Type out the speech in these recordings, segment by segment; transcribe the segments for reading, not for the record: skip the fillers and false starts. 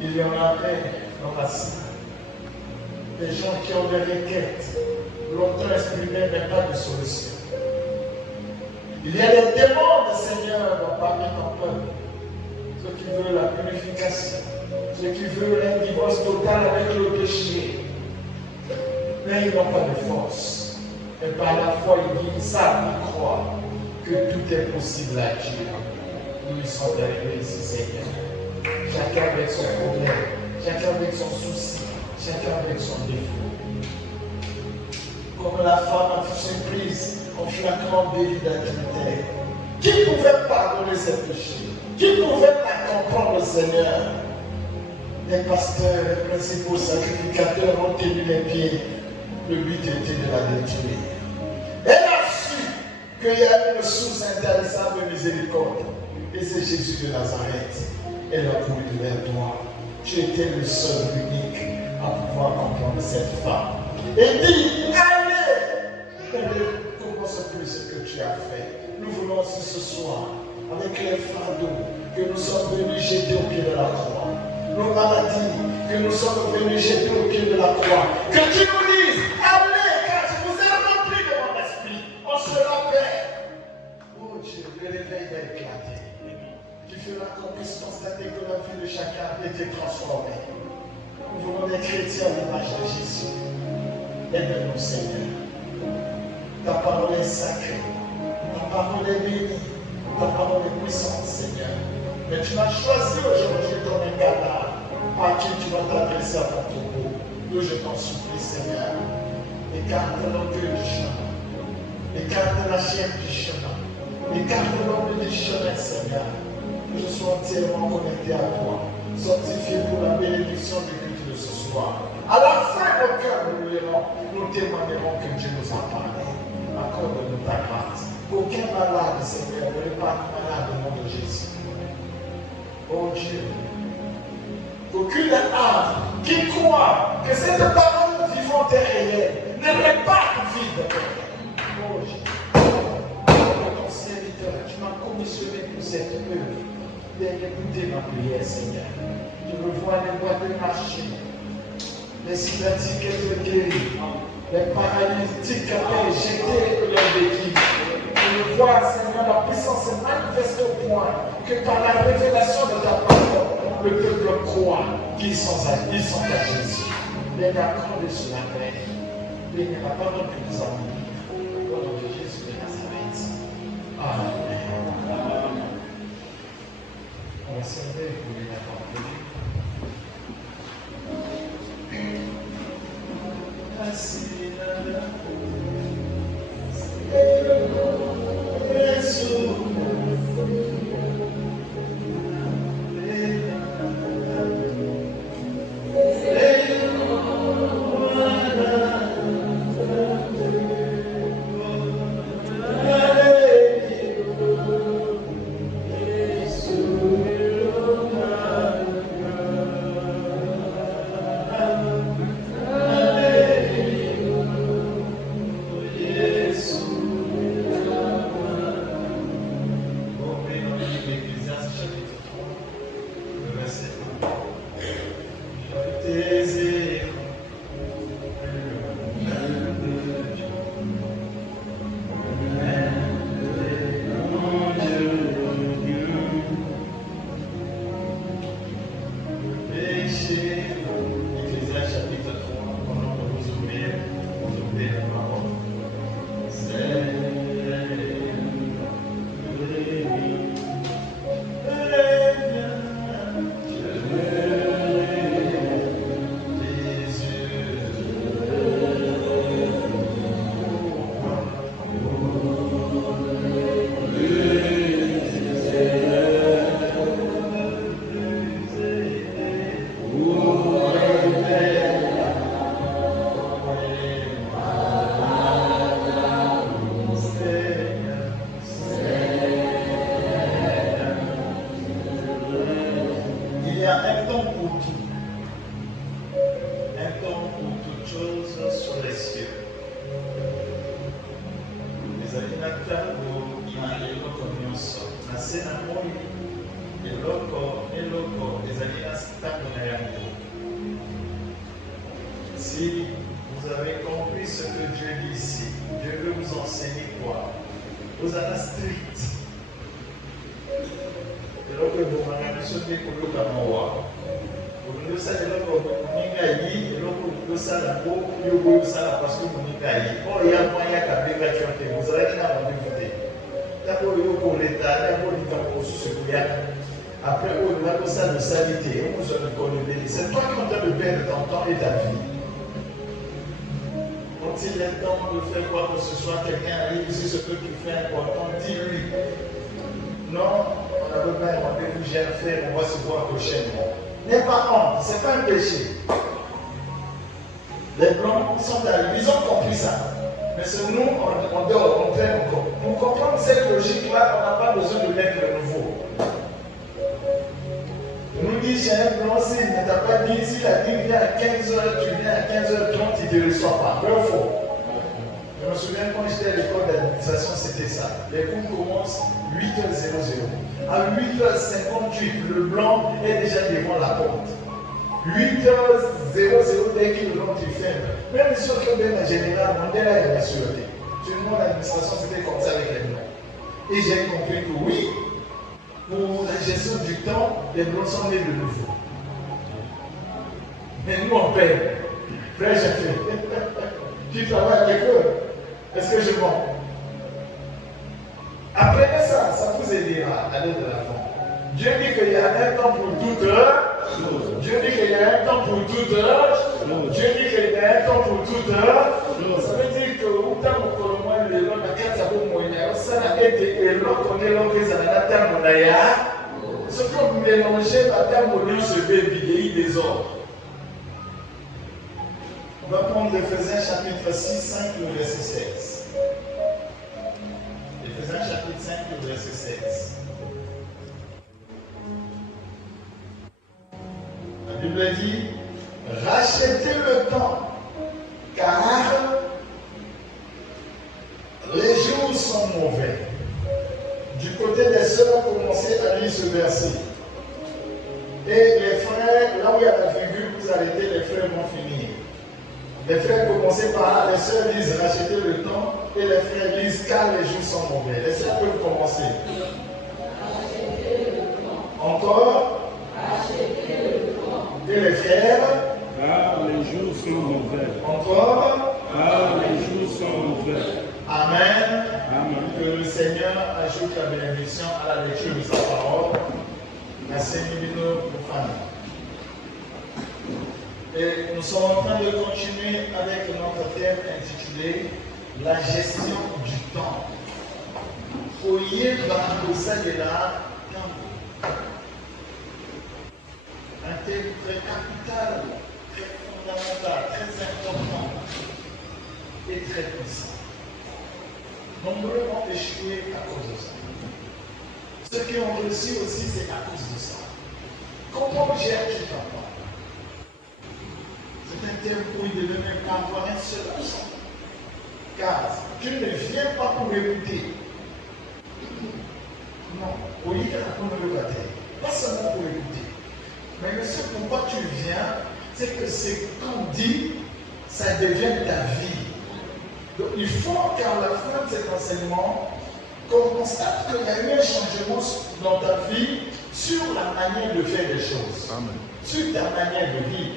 Il y en a paix dans la des gens qui ont des requêtes, longtemps exprimées, mais pas de solution. Il y a des demandes, Seigneur, parmi ton peuple. Ceux qui veulent la purification, ceux qui veulent un divorce total avec le péché. Mais ils n'ont pas de force. Et par la foi, ils savent, ils croient que tout est possible à Dieu. Nous y sommes arrivés ici, Seigneur. Chacun avec son problème, chacun avec son souci, chacun avec son défaut. Comme la femme a fait surprise en flagrant délit d'adultère. Qui pouvait pardonner ses péchés? Qui pouvait la comprendre, Seigneur? Les pasteurs, les principaux sacrificateurs ont tenu les pieds. Le but était de la détruire. Elle a su qu'il y a une source intarissable de miséricorde. Et c'est Jésus de Nazareth. Elle a couru vers toi. Tu étais le seul unique à pouvoir comprendre cette femme. Et dit, allez, commence plus ce que tu as fait. Nous voulons aussi ce soir, avec les fardeaux que nous sommes venus jeter au pied de la croix, nos maladies que nous sommes venus jeter au pied de la croix, que tu nous dises, allez, car je vous ai rempli de mon esprit, on sera paix. Oh Dieu, le réveil va éclater. Tu feras qu'on puisse constater que la vie de chacun a été transformée. Nous voulons des chrétiens à l'image de Jésus. Aide-nous, Seigneur. Ta parole est sacrée. Ta parole est bénie. Ta parole est puissante, Seigneur. Mais tu m'as choisi aujourd'hui comme un canard à qui tu vas t'adresser à ton troupeau. Nous, je t'en supplie, Seigneur. Écarte l'orgueil du chemin. Écarte la chair du chemin. Écarte l'homme du chemin, Seigneur. Que je sois entièrement connecté à toi. Sanctifié pour la bénédiction du culte de ce soir. À la fin, nos cœurs nous lirons, nous témoignerons que Dieu nous a parlé. Accorde-nous ta grâce. Aucun malade, Seigneur, ne n'est pas malade au nom de Jésus. Oh Dieu, aucune âme qui croit que cette parole vivante est réelle ne répare vide. Oh Dieu, ton serviteur, tu m'as commissionné pour cette œuvre. Viens écouter ma prière, Seigneur. Je me vois les boîtes de marché, les sciatiques être guéris, les paralytiques être jetés leur béquille. Je vois, Seigneur, la puissance se manifeste au point que par la révélation de ta parole, le peuple croit qu'ils sont à Jésus. Les accorde sur la paix. Bénis la parole que nous avons dit. Au nom de Jésus de Nazareth. Amen. On va servir pour les accorder. Merci. Si vous avez compris ce que Dieu dit ici, Dieu veut vous enseigner quoi? Vous êtes strict. Et donc, vous m'avez sauté pour le Kamawa. Vous savez, vous m'avez et donc vous savez, vous savez, parce que vous m'avez oh, il y a moyen qu'à bégationner, vous avez dit à vous voter. D'abord, il faut l'État, d'abord, il faut ce qu'il y a. Après, on va pour ça de salité, on vous a le c'est toi qui es en train de perdre ton temps et ta vie. Quand il est temps de faire quoi que ce soit, quelqu'un arrive ici, ce que tu fais important, dis-lui. Non, on a besoin d'un rendez-vous, j'ai à faire, on va se voir prochainement. N'aie pas honte, ce n'est pas un péché. Les blancs sont arrivés, ils ont compris ça. Mais c'est nous, on dort, on traîne encore. Pour comprendre cette logique-là, on n'a pas besoin de mettre le nouveau. On nous dit, chez un blanc, s'il ne t'a pas dit, s'il a dit, viens à 15h, tu viens à 15h30, il ne te reçoit pas. Vrai ou faux? Je me souviens quand j'étais à l'école d'administration, c'était ça. Les cours commencent 8h00. À 8h58, le blanc est déjà devant la porte. 8h00, dès que le blanc tu fermes. Même si on fait en général, on est là, il y a la sûreté. Tout le monde, l'administration, c'était comme ça avec les blancs. Et j'ai compris que oui, pour la gestion du temps, les blancs sont nés de nouveau. Mais nous, on paye. Frère, j'ai fait. Tu travailles avec eux. Est-ce que je mens? Apprenez ça, ça vous aidera à aller de l'avant. Dieu dit qu'il y a un temps pour toute heure. Dieu dit qu'il y a un temps pour toute heure. Dieu dit qu'il y a un temps pour toute heure. Ça veut dire que où tant que moi le long de 4 mois, ça n'a été et l'autre on est l'autre ça n'a pas tant mon ce que vous mélangez à tant mon se bébier des autres. On va prendre Éphésiens chapitre 6, 5, le verset 16. Éphésiens chapitre 5, le verset 16. La Bible dit, rachetez le temps, car les jours sont mauvais. Du côté des sœurs, commencez à lire ce verset. Et les frères, là où il y a la virgule, vous arrêtez, les frères vont finir. Les frères commencez par là, les sœurs disent rachetez le temps, et les frères disent car les jours sont mauvais. Les sœurs peuvent commencer. Rachetez le temps. Encore. Rachetez le temps. Et les frères. Car les jours sont mauvais. Encore. Car les jours sont mauvais. Amen. Amen. Que le Seigneur ajoute la bénédiction à la lecture de sa parole. Merci Nibino Moufana. Et nous sommes en train de continuer avec notre thème intitulé La gestion du temps. Oye Bakosa de la temps. Un thème très capital, très fondamental, très important et très puissant. Nombreux ont échoué à cause de ça. Ceux qui ont réussi aussi, c'est à cause de ça. Comment gères-tu ton temps? C'est un thème où il ne devait même pas avoir un seul accent. Car tu ne viens pas pour écouter. Non, au lieu de répondre le bataille, pas seulement pour écouter. Mais ce pourquoi tu viens, c'est que ce qu'on dit, ça devient ta vie. Donc il faut qu'à la fin de cet enseignement, qu'on constate qu'il y a eu un changement dans ta vie sur la manière de faire les choses. Amen. Sur ta manière de vivre.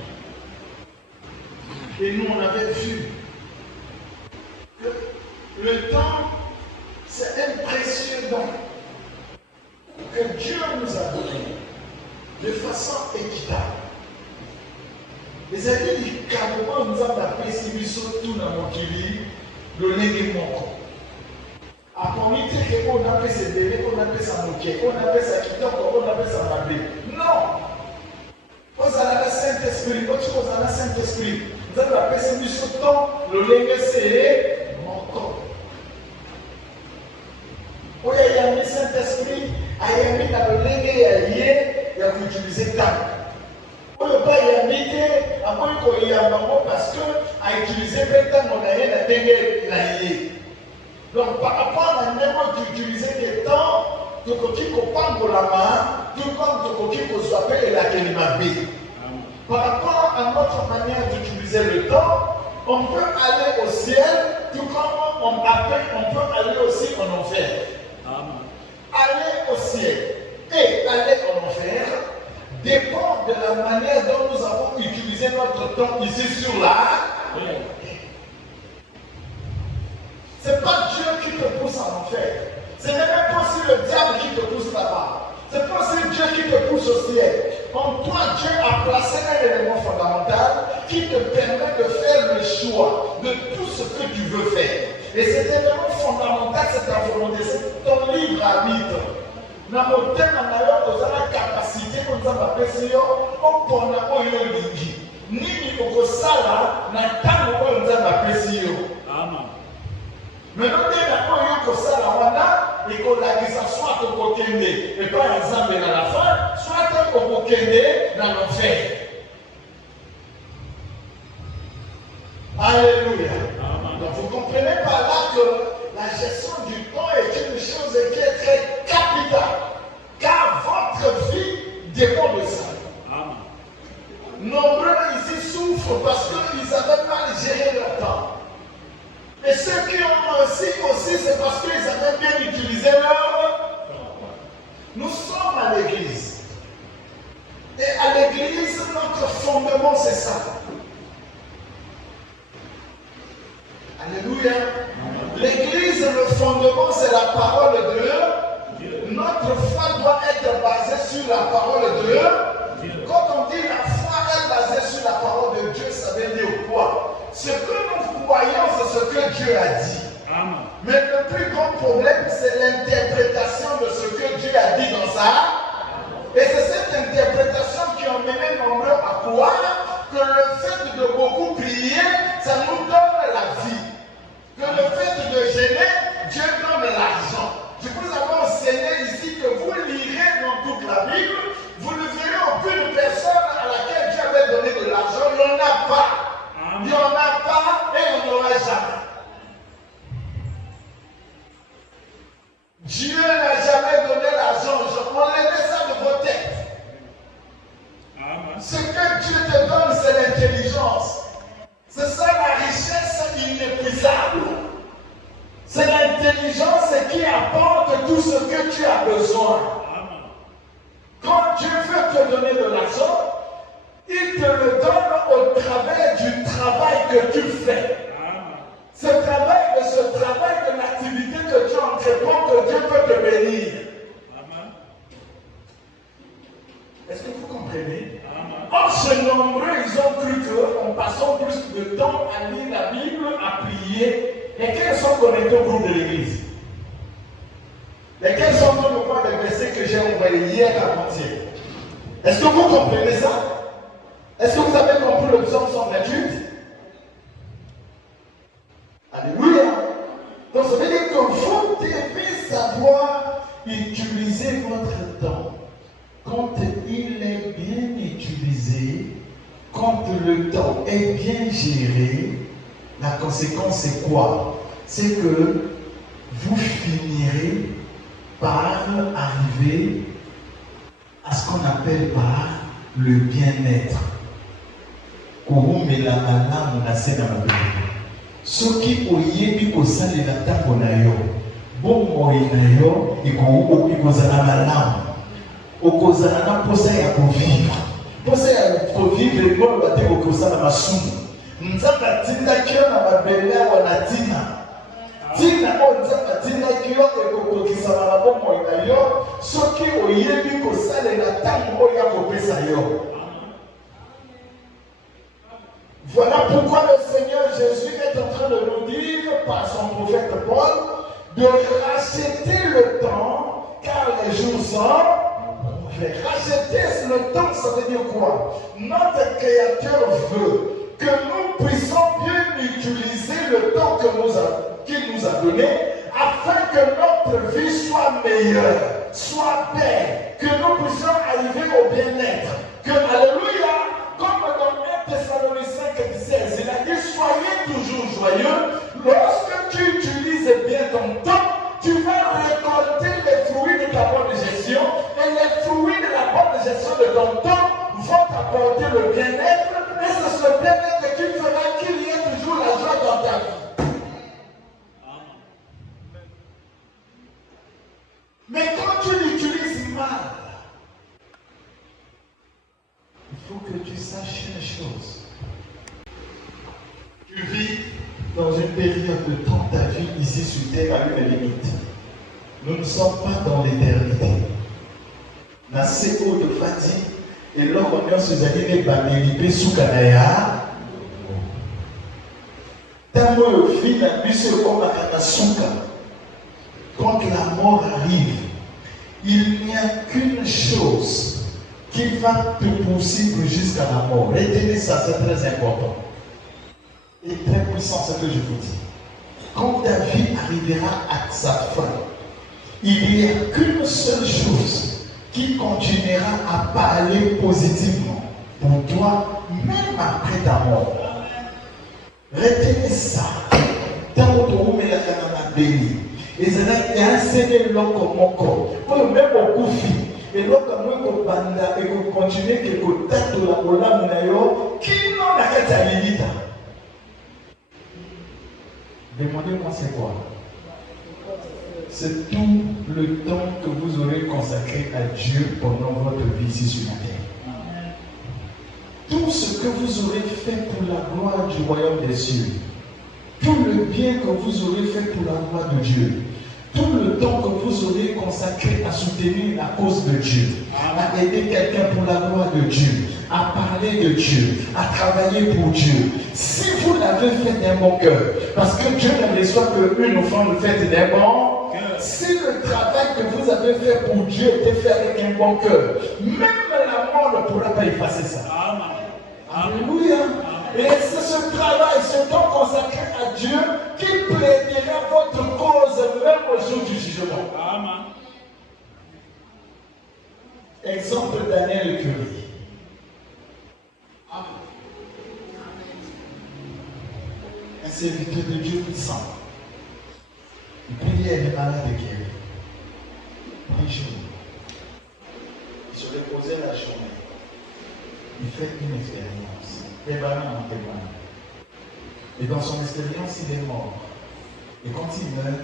Et nous, on avait vu que le temps, c'est un précieux don que Dieu nous a donné de façon équitable. Les amis du carrément nous ont apprécié surtout dans mon kili, le nez moko. À comité qu'on appelle ses bébés, qu'on appelle sa moquette, on appelle sa kitoko, on appelle sa mabé. Non! Vous avez le Saint-Esprit, vous avez le Saint-Esprit. Vous avez appelé ce temps, le nez c'est mon corps. Où il y a un Saint-Esprit, il y a mis dans le nez, il y a utilisé tant. Où le pas y a mis, après qu'il y a un parce que à utiliser le temps, on a rien à tenir. Donc par rapport à la manière d'utiliser les temps, tu peux comprendre la main, tout comme tu peux swapper et la kelima B. Par rapport à notre manière d'utiliser le temps, on peut aller au ciel, tout comme on peut aller aussi en enfer. Amen. Aller au ciel et aller en enfer dépend de la manière dont nous avons utilisé notre temps ici sur la terre. Ce n'est pas Dieu qui te pousse en enfer. Ce n'est même pas aussi le diable qui te pousse là-bas. Ce n'est pas aussi Dieu qui te pousse au ciel. En toi, Dieu a placé un élément fondamental qui te permet de faire le choix de tout ce que tu veux faire. Et cet élément fondamental, c'est ta volonté, c'est ton libre arbitre. Na motema na yo tozala capacité kozamba pesi yo opona oyo lingi. Nini okosala na tango oyo nzamba pesi yo. Amen. Maintenant, na oyo kosala wana ekolakisa soit okokende epai ya Nzambe na la fin, soit okokende na l'enfer. Alléluia. Donc vous comprenez par là que la gestion du temps est une chose qui est très capitale, car votre vie dépend de ça. Amen. Nombreux ici souffrent parce qu'ils avaient mal géré leur temps. Et ceux qui ont aussi c'est parce qu'ils avaient bien utilisé leur temps. Nous sommes à l'église. Et à l'église, notre fondement, c'est ça. Alléluia. L'église, le fondement, c'est la parole de Dieu. Notre foi doit être basée sur la parole de Dieu. Quand on dit la foi est basée sur la parole de Dieu, ça veut dire quoi? Ce que nous croyons, c'est ce que Dieu a dit. Amen. Mais le plus grand problème, c'est l'interprétation de ce que Dieu a dit dans ça. Et c'est cette interprétation qui a mené nombreux à croire que le fait de beaucoup prier, ça nous donne la vie. Que le fait de gêner, Dieu donne l'argent. Je vous avais enseigné ici que vous lirez dans toute la Bible, vous ne verrez aucune personne à laquelle Dieu avait donné de l'argent. Il n'y en a pas. Il n'y en a pas et il n'y en aura jamais. Dieu n'a jamais donné l'argent. Enlevez ça de vos têtes. Ce que Dieu te donne, c'est l'intelligence. C'est ça la richesse inépuisable. C'est l'intelligence qui apporte tout ce que tu as besoin. Quand Dieu veut te donner de l'argent, il te le donne au travers du travail que tu fais. Ce travail, de l'activité que tu entreprends, que Dieu peut te bénir. Est-ce que vous comprenez? Or, ces nombreux, ils ont cru qu'en passant plus de temps à lire la Bible, à prier, lesquels sont connectés au groupe de l'église? Lesquels sont dans le point de versets que j'ai envoyé hier avant-hier? Est-ce que vous comprenez ça? Est-ce que vous avez compris le psaume 128? Alléluia. Donc ça veut dire que vous devez savoir utiliser votre temps. Quand il est bien utilisé, quand le temps est bien géré, la conséquence c'est quoi? C'est que vous finirez par arriver à ce qu'on appelle par le bien-être. Kurumela malamu na sena mabele. Soki oyebi kosalela ntango na yo, bomoi na yo ikozala malamu. Okozala na posa ya kovivre. Posa ya kovivre ngolo bate okosala masumu. Nzambe atindaki yo na mabele awa na tina. Tina oyo Nzambe atindaki yo ekokokisama na bomoi na yo soki oyebi kosalela ntango oyo akopesa yo. Voilà pourquoi le Seigneur Jésus est en train de nous dire par son prophète Paul de racheter le temps car les jours sont mauvais. Racheter le temps, ça veut dire quoi? Notre Créateur veut que nous puissions bien utiliser le temps qu'il nous a donné afin que notre vie soit meilleure, soit belle, que nous puissions arriver au bien-être. Que, alléluia, comme dans 1 Thessaloniciens 16, il a dit soyez toujours joyeux. Lorsque tu utilises bien ton temps, tu vas récolter les fruits de ta bonne gestion et les fruits de la bonne gestion de ton temps vont t'apporter le bien-être et c'est ce bien-être qui fera qui Tu vis dans une période de temps, ta vie ici sur terre a eu des limites. Nous ne sommes pas dans l'éternité. Na seko de fati et l'homme nyonso ezali ne bamelipe suka na ya ntango oyo vi na biso ekomaka na suka. Quand la mort arrive, il n'y a qu'une chose qui va te poursuivre jusqu'à la mort. Retenez ça, c'est très important et très puissant ce que je vous dis. Quand ta vie arrivera à sa fin, il n'y a qu'une seule chose qui continuera à parler positivement pour toi, même après ta mort. Retenez ça. Tant que vous mettez la béni, et c'est là qu'il y a un Seigneur comme mon corps. Pour même au koufi, et là comme vous banda et vous continuez quelque temps de la bola munayo, qui n'en a qu'à ta limite. Demandez-moi c'est quoi? C'est tout le temps que vous aurez consacré à Dieu pendant votre vie ici sur la terre. Tout ce que vous aurez fait pour la gloire du royaume des cieux, tout le bien que vous aurez fait pour la gloire de Dieu, tout le temps que vous aurez consacré à soutenir la cause de Dieu, à aider quelqu'un pour la gloire de Dieu, à parler de Dieu, à travailler pour Dieu. Si vous l'avez fait d'un bon cœur, parce que Dieu ne reçoit qu'une offrande faite d'un bon. Si le travail que vous avez fait pour Dieu était fait avec un bon cœur, même la mort ne pourra pas effacer ça. Alléluia. Et c'est ce travail, ce temps consacré à Dieu qui plaidera votre cause même au jour du jugement. Exemple Daniel le Curie. Un serviteur de Dieu puissant. Il priait les malades guéris. Un jour, il se reposait la journée. Il fait une expérience. Les malades en témoignent. Et dans son expérience, il est mort. Et quand il meurt,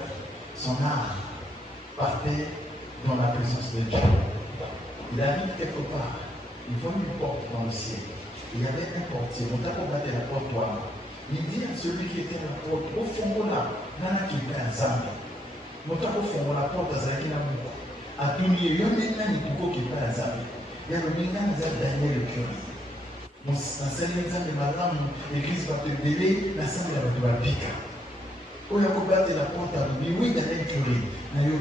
son âme partait dans la présence de Dieu. Il arrive quelque part. Il voit une porte dans le ciel. Il y avait un portier. Donc, quand on battait la porte, il dit à celui qui était à la porte, au fond là, nana qui est un zambie. Monta au fond la porte à Zaki na Mouko. À Tounier, il y a un Mouko qui est pas un zambie. Il y a le Bénin Daniel le Curie. Mon ancien exemple de madame, l'église va te délai, la salle va te piquer. Quand il y a combattu la porte à lui, oui, Daniel Curie, il y a eu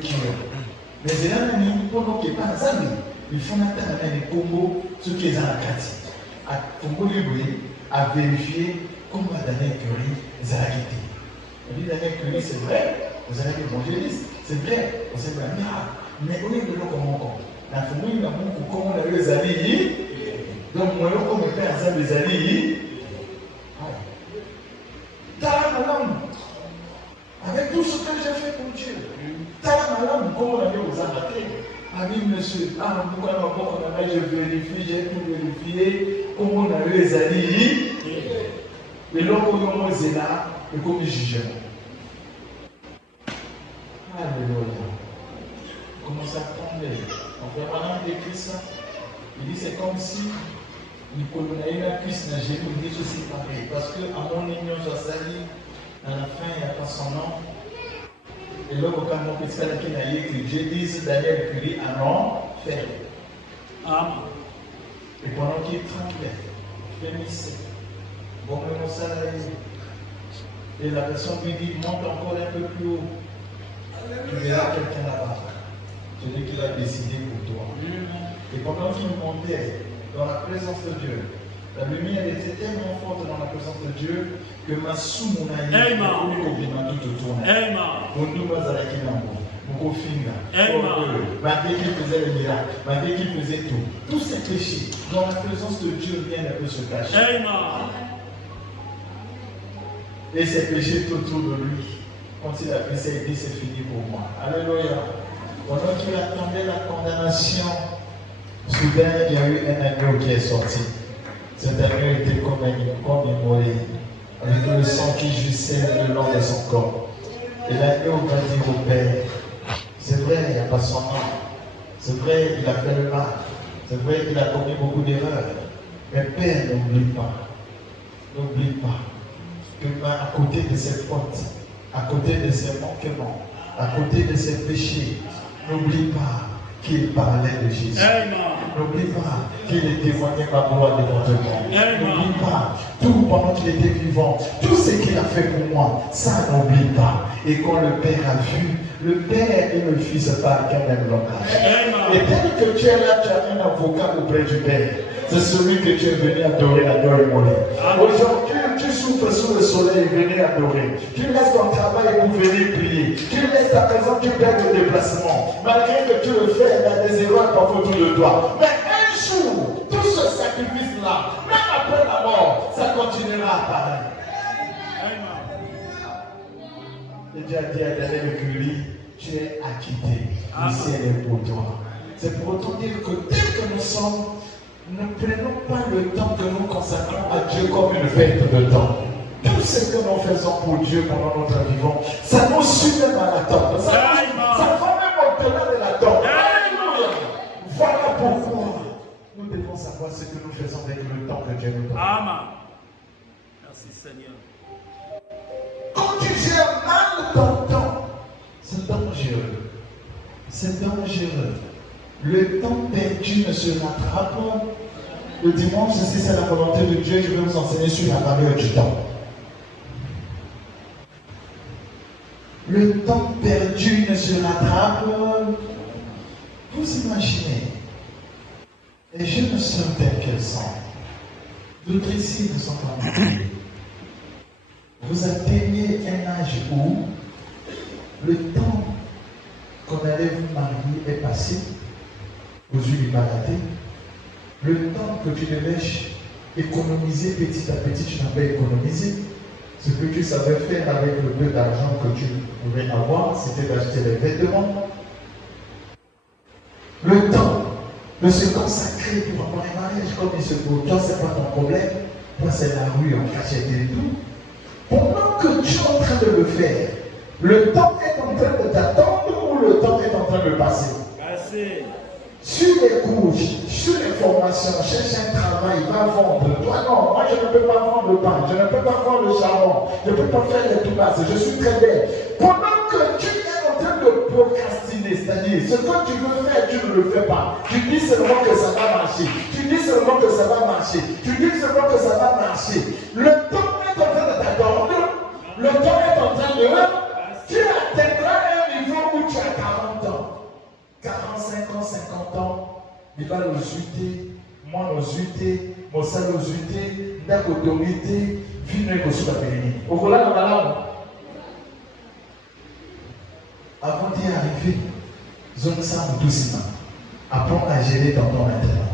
mais il y a un Mouko qui est pas un zambie. Il faut attendre les Congo, ceux qui sont à la carte. À Congo libre, à vérifier. Comment Daniel Curie les a quittés. On dit Daniel Curie, c'est vrai, vous avez des évangélistes, c'est vrai, vous avez un miracle. Mais on est de l'eau comme encore. La famille n'a pas comment on a eu les alliés. Donc, moi, comme on fait ensemble les alliés. Talam, avec tout ce que j'ai fait pour Dieu. Talam, comment on a eu aux abattés. Ah oui, monsieur, pourquoi on a j'ai tout vérifié. Comment on a eu les alliés. Et l'homme est là, et comme il juge. Alléluia. Comment ça tombe? On fait maintenant des Christ. Il dit c'est comme si Nicolas a Christ n'a jamais dit ceci pareil. Parce que à mon union, Jossali, à la fin, il n'y a pas son nom. Et là, quand mon petit frère qui n'a écrit, Dieu dit Daniel Curie à non faire. Amen. Et pendant qu'il tremblait, frémissait. Bon, mon salarié. Et la personne lui dit, monte encore un peu plus haut. Tu verras quelqu'un là-bas. Celui qui l'a décidé pour toi. Et pendant qu'il montait dans la présence de Dieu, la lumière était tellement forte dans la présence de Dieu que ma sous-monaïe, tout autour. Mon nous va à la Kinambo. Mon malgré qu'il faisait le miracle, malgré qu'il faisait tout. Tous ces péchés, dans la présence de Dieu, rien ne peut se cacher. Et ses péchés tout autour de lui. Quand il a fait ça, il dit c'est fini pour moi. Alléluia. Pendant qu'il attendait la condamnation, soudain il y a eu un agneau qui est sorti. Cet agneau était comme immolé, avec le sang qui jouissait le long de son corps. Et l'agneau va dire au Père, c'est vrai, il n'y a pas son nom. C'est vrai, il a fait le mal. C'est vrai qu'il a commis beaucoup d'erreurs. Mais Père, n'oublie pas. N'oublie pas que mains à côté de ses fautes, à côté de ses manquements, à côté de ses péchés. N'oublie pas qu'il parlait de Jésus. N'oublie pas qu'il témoignait ma gloire devant Dieu. N'oublie pas tout pendant qu'il était vivant, tout ce qu'il a fait pour moi, ça n'oublie pas. Et quand le Père a vu, le Père et le Fils parlent quand même langage. Et tel que tu es là, tu as un avocat auprès du Père. C'est celui que tu es venu adorer, aujourd'hui, tu souffres sous le soleil, venez adorer. Tu laisses ton travail pour venir prier. Tu laisses ta présence, tu perds le déplacement. Malgré que tu le fais, il y a des erreurs parfois autour de toi. Mais un jour, tout ce sacrifice-là, même après la mort, ça continuera à apparaître. Et Dieu a dit à Daniel Curie, tu es acquitté. Le ciel est pour toi. C'est pour autant dire que dès que nous sommes, ne prenons pas le temps que nous consacrons à Dieu comme une perte de temps. Tout ce que nous faisons pour Dieu pendant notre vivant, ça nous suit même à l'attente. Ça va même au-delà de l'attente. Voilà pourquoi nous devons savoir ce que nous faisons avec le temps que Dieu nous donne. Amen. Merci Seigneur. Quand tu gères mal ton temps, c'est dangereux. C'est dangereux. Le temps perdu ne se rattrape pas. Le dimanche, si c'est la volonté de Dieu, je vais vous enseigner sur la valeur du temps. Le temps perdu ne se rattrape. Vous imaginez, les jeunes sœurs telles qu'elles sont, d'autres ici ne sont pas mariées. Vous atteignez un âge où le temps qu'on allait vous marier est passé. Aux yeux baratés, le temps que tu devais économiser petit à petit, tu n'as pas économisé. Ce que tu savais faire avec le peu d'argent que tu pouvais avoir, c'était d'acheter les vêtements. Le temps de se consacrer pour avoir un mariage comme il se peut. Toi, ce n'est pas ton problème. Toi, c'est la rue en cachette et tout. Pendant que tu es en train de le faire, le temps est en train de t'attendre ou le temps est en train de passer? Sur les couches, sur les formations, cherche un travail, va vendre. Toi non, moi je ne peux pas vendre le pain, je ne peux pas vendre le charbon, je ne peux pas faire les toubasses, je suis très belle. Pendant que tu es en train de procrastiner, c'est-à-dire ce que tu veux faire, tu ne le fais pas. Tu dis seulement que ça va marcher, tu dis seulement que ça va marcher, tu dis seulement que ça va marcher. Le temps est en train de t'attendre, le temps est en train de... Tu atteindras un niveau où tu as 40 ans. 45 ans, 50 ans, il va nous uter, moi nous uter, mon sang nous uter, d'autorité, finir que sous la bénie. Au voilà dans la langue. Avant d'y arriver, zone ça nous doucement. Apprends à gérer dans ton intérieur.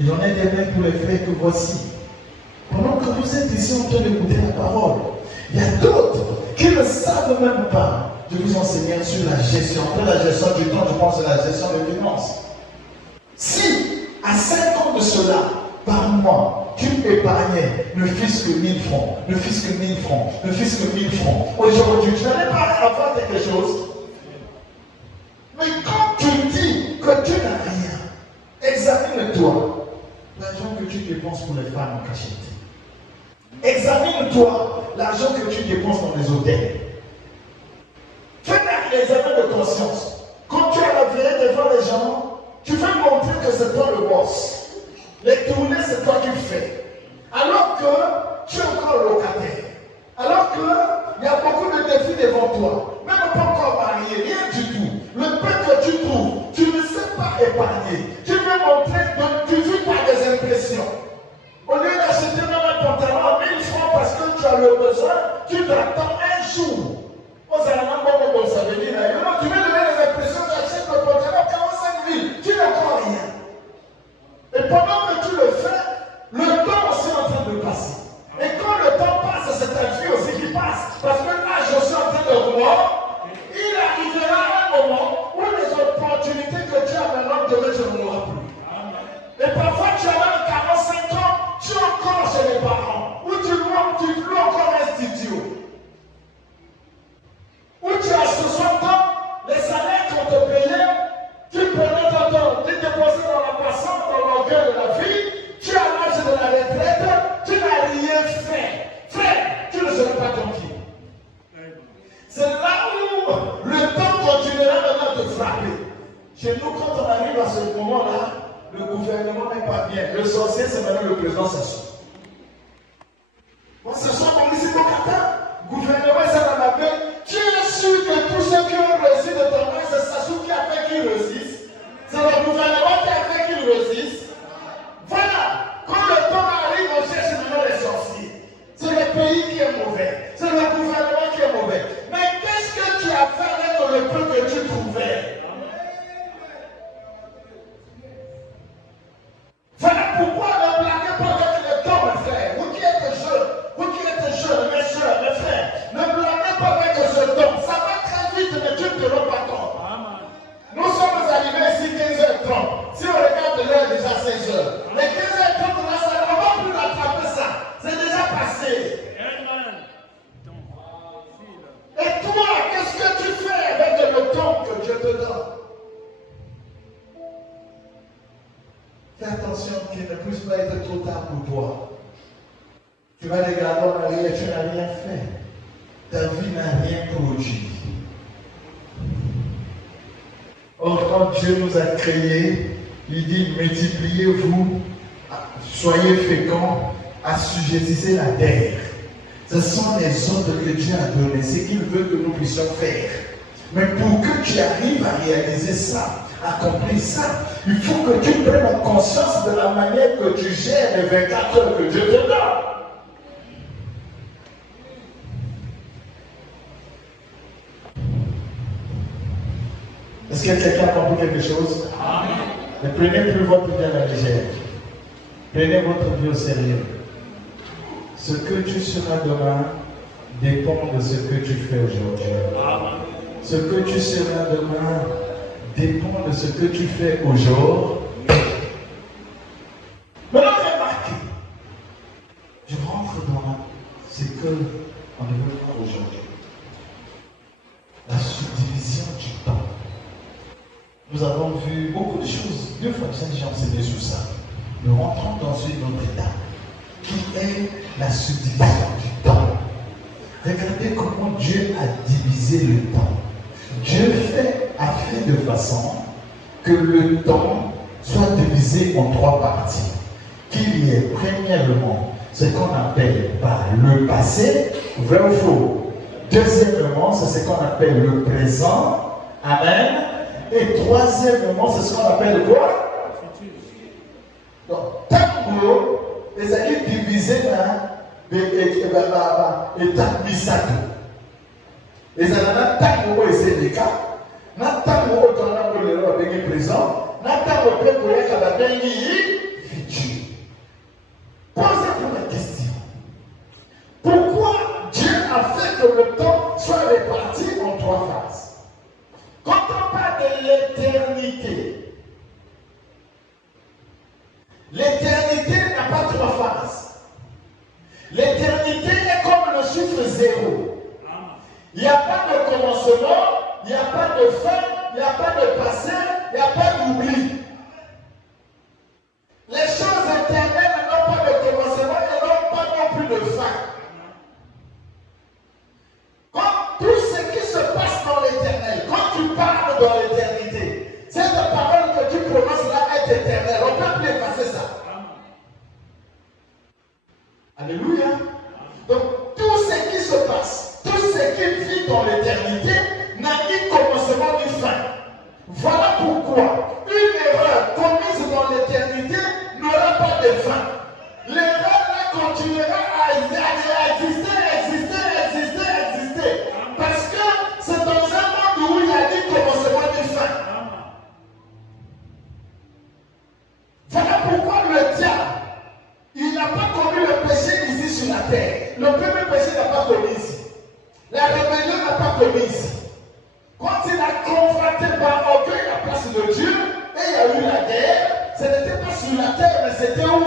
Il y en a des mêmes pour les frères que voici. Pendant que vous êtes ici en train d'écouter la parole, il y a d'autres qui ne savent même pas. Je vous enseigner sur la gestion. Après la gestion du temps, je pense à la gestion des finances. Si, à 5 ans de cela, par mois, tu épargnais ne fût-ce que 1000 francs, ne fût-ce que 1000 francs, ne fût-ce que 1000 francs, aujourd'hui, tu n'allais pas avoir quelque chose. Mais quand tu dis que tu n'as rien, examine-toi l'argent que tu dépenses pour les femmes en cachette. Examine-toi l'argent que tu dépenses dans les hôtels. Fais un examen de conscience. Quand tu as la vérité devant les gens, tu veux montrer que c'est toi le boss. Les tournées, c'est toi qui fais. Alors que tu es encore locataire. Alors qu'il y a beaucoup de défis devant toi. Même pas encore marié, rien du tout. Le peu que tu trouves, tu ne sais pas épargner. Tu veux montrer que tu vis par des impressions. Au lieu d'acheter même un pantalon à 1000 francs parce que tu as le besoin, tu t'attends un jour. Tu veux donner les impressions, tu achètes le pantalon à 45 000, tu n'as pas rien. Et pendant que tu le fais, le temps aussi est en train de passer. Et quand le temps passe, c'est ta vie aussi qui passe. Parce que là, je suis en train de voir, il arrivera un moment où les opportunités que tu as maintenant, demain, tu n'en auras plus. Et parfois, tu as 45 ans, tu es encore chez les parents, ou tu loues encore un studio. Où tu as 60 ans, les salaires qu'on te payait, tu prenais ton temps, tu déposais dans la passante, dans l'orgueil de la vie. Chez nous, quand on arrive à ce moment-là, le gouvernement n'est pas bien. Le sorcier, c'est maintenant le président Sassou. On s'assoit comme ici au Qatar. Gouvernement, ça va m'appeler. Tu es sûr que tous ceux qui ont réussi de ton main, c'est Sassou qui a fait qu'ils réussissent. C'est le gouvernement qui a fait qu'ils réussissent. Voilà. Quand le temps arrive, on cherche maintenant les sorciers. C'est le pays qui est mauvais. C'est le gouvernement qui est mauvais. Mais qu'est-ce que tu as fait avec le peu que tu trouvais? Voilà pourquoi ne blaguez pas avec le temps, mes frères. Vous qui êtes jeunes, mes soeurs, mes frères, ne blaguez pas avec ce temps. Ça va très vite, mais Dieu ne te rend pas compte. Nous sommes arrivés ici 15h30. Si on regarde l'heure, déjà 16h. Les 15h30, là, ça ne va plus rattraper ça. C'est déjà passé. Et toi, qu'est-ce que tu fais avec le temps que Dieu te donne? Fais attention qu'il ne puisse pas être trop tard pour toi. Tu vas regarder en arrière, tu n'as rien fait. Ta vie n'a rien produit. Or, quand Dieu nous a créés, il dit multipliez-vous, soyez féconds, assujettissez la terre. Ce sont les ordres que Dieu a donnés, c'est qu'il veut que nous puissions faire. Mais pour que tu arrives à réaliser ça, accomplir ça, il faut que tu prennes conscience de la manière que tu gères les 24 heures que Dieu te donne. Est-ce que quelqu'un a compris quelque chose? Amen. Ne prenez plus votre vie à la légère. Prenez votre vie au sérieux. Ce que tu seras demain dépend de ce que tu fais aujourd'hui. Ce que tu seras demain dépend de ce que tu fais aujourd'hui. Maintenant, remarquez, je rentre dans ce que on veut voir aujourd'hui. La subdivision du temps. Nous avons vu beaucoup de choses. 2 fois que j'ai enseigné sur ça. Nous rentrons dans une autre étape qui est la subdivision du temps. Regardez comment Dieu a divisé le temps. Dieu a fait de façon que le temps soit divisé en 3 parties. Qu'il y ait premièrement ce qu'on appelle par le passé, vrai ou faux. Deuxièmement, c'est ce qu'on appelle le présent. Amen. Et troisièmement, c'est ce qu'on appelle quoi? Donc, tango, les alliés divisés dans étape misato. Les alliés tango et sénéka, na tango au temps où le roi est présent, na tango au temps où le roi est futur. Posez-vous la question. Pourquoi Dieu a fait que le temps soit réparti en 3 phases? Quand on parle de l'éternité, l'éternité n'a pas 3 phases. L'éternité est comme le chiffre 0. Il n'y a pas de commencement, il n'y a pas de fin, il n'y a pas de passé, il n'y a pas d'oubli. Les choses éternelles n'ont pas de commencement et n'ont pas non plus de fin. Quand tout ce qui se passe dans l'éternel, quand tu parles dans l'éternité, cette parole que tu prononces là est éternelle. On ne peut plus effacer ça. Alléluia. Donc tout ce qui se passe, tout ce qui vit dans l'éternité n'a ni commencement ni fin. Voilà pourquoi une erreur commise dans l'éternité n'aura pas de fin. L'erreur là continuera à exister. Parce que c'est dans un monde où il y a ni commencement ni fin. Voilà pourquoi le diable, il n'a pas commis le péché ici sur la terre. Le premier péché n'a pas commis ici. La rébellion n'a pas commis ici. Quand il a confronté par orgueil la place de Dieu, et il y a eu la guerre, ce n'était pas sur la terre, mais c'était où?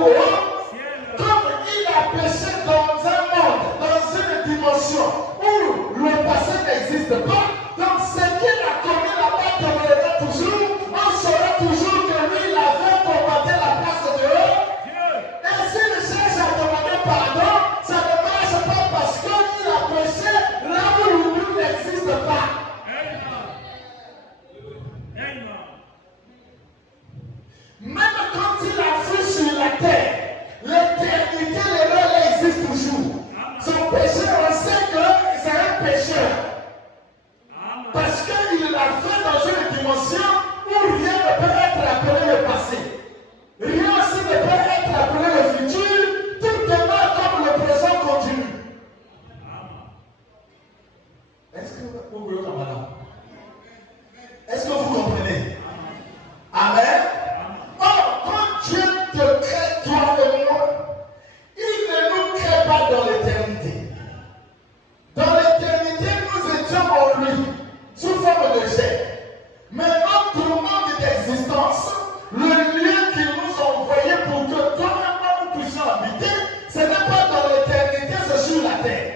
Comme il a péché dans un monde, dans une dimension où le passé n'existe pas, donc ce qu'il a commis là-bas demeurera toujours, on saura toujours que lui, il avait combattu la place de Dieu. Et s'il cherche à demander pardon, ça ne marche pas parce qu'il a péché là où lui n'existe pas. pécheur. Parce qu'il l'a fait dans une dimension où rien ne peut être appelé le passé. Rien aussi ne peut être appelé le futur. Tout demeure comme le présent continue. Est-ce que vous voulez comme madame? Est-ce que vous comprenez? Amen. Or, quand Dieu te crée, toi et moi, il ne nous crée pas dans l'éternité. Dans l'éternité, nous étions en lui, sous forme de chair. Mais notre monde d'existence, le lieu qu'il nous a envoyé pour que toi et moi nous puissions habiter, ce n'est pas dans l'éternité, c'est sur la terre.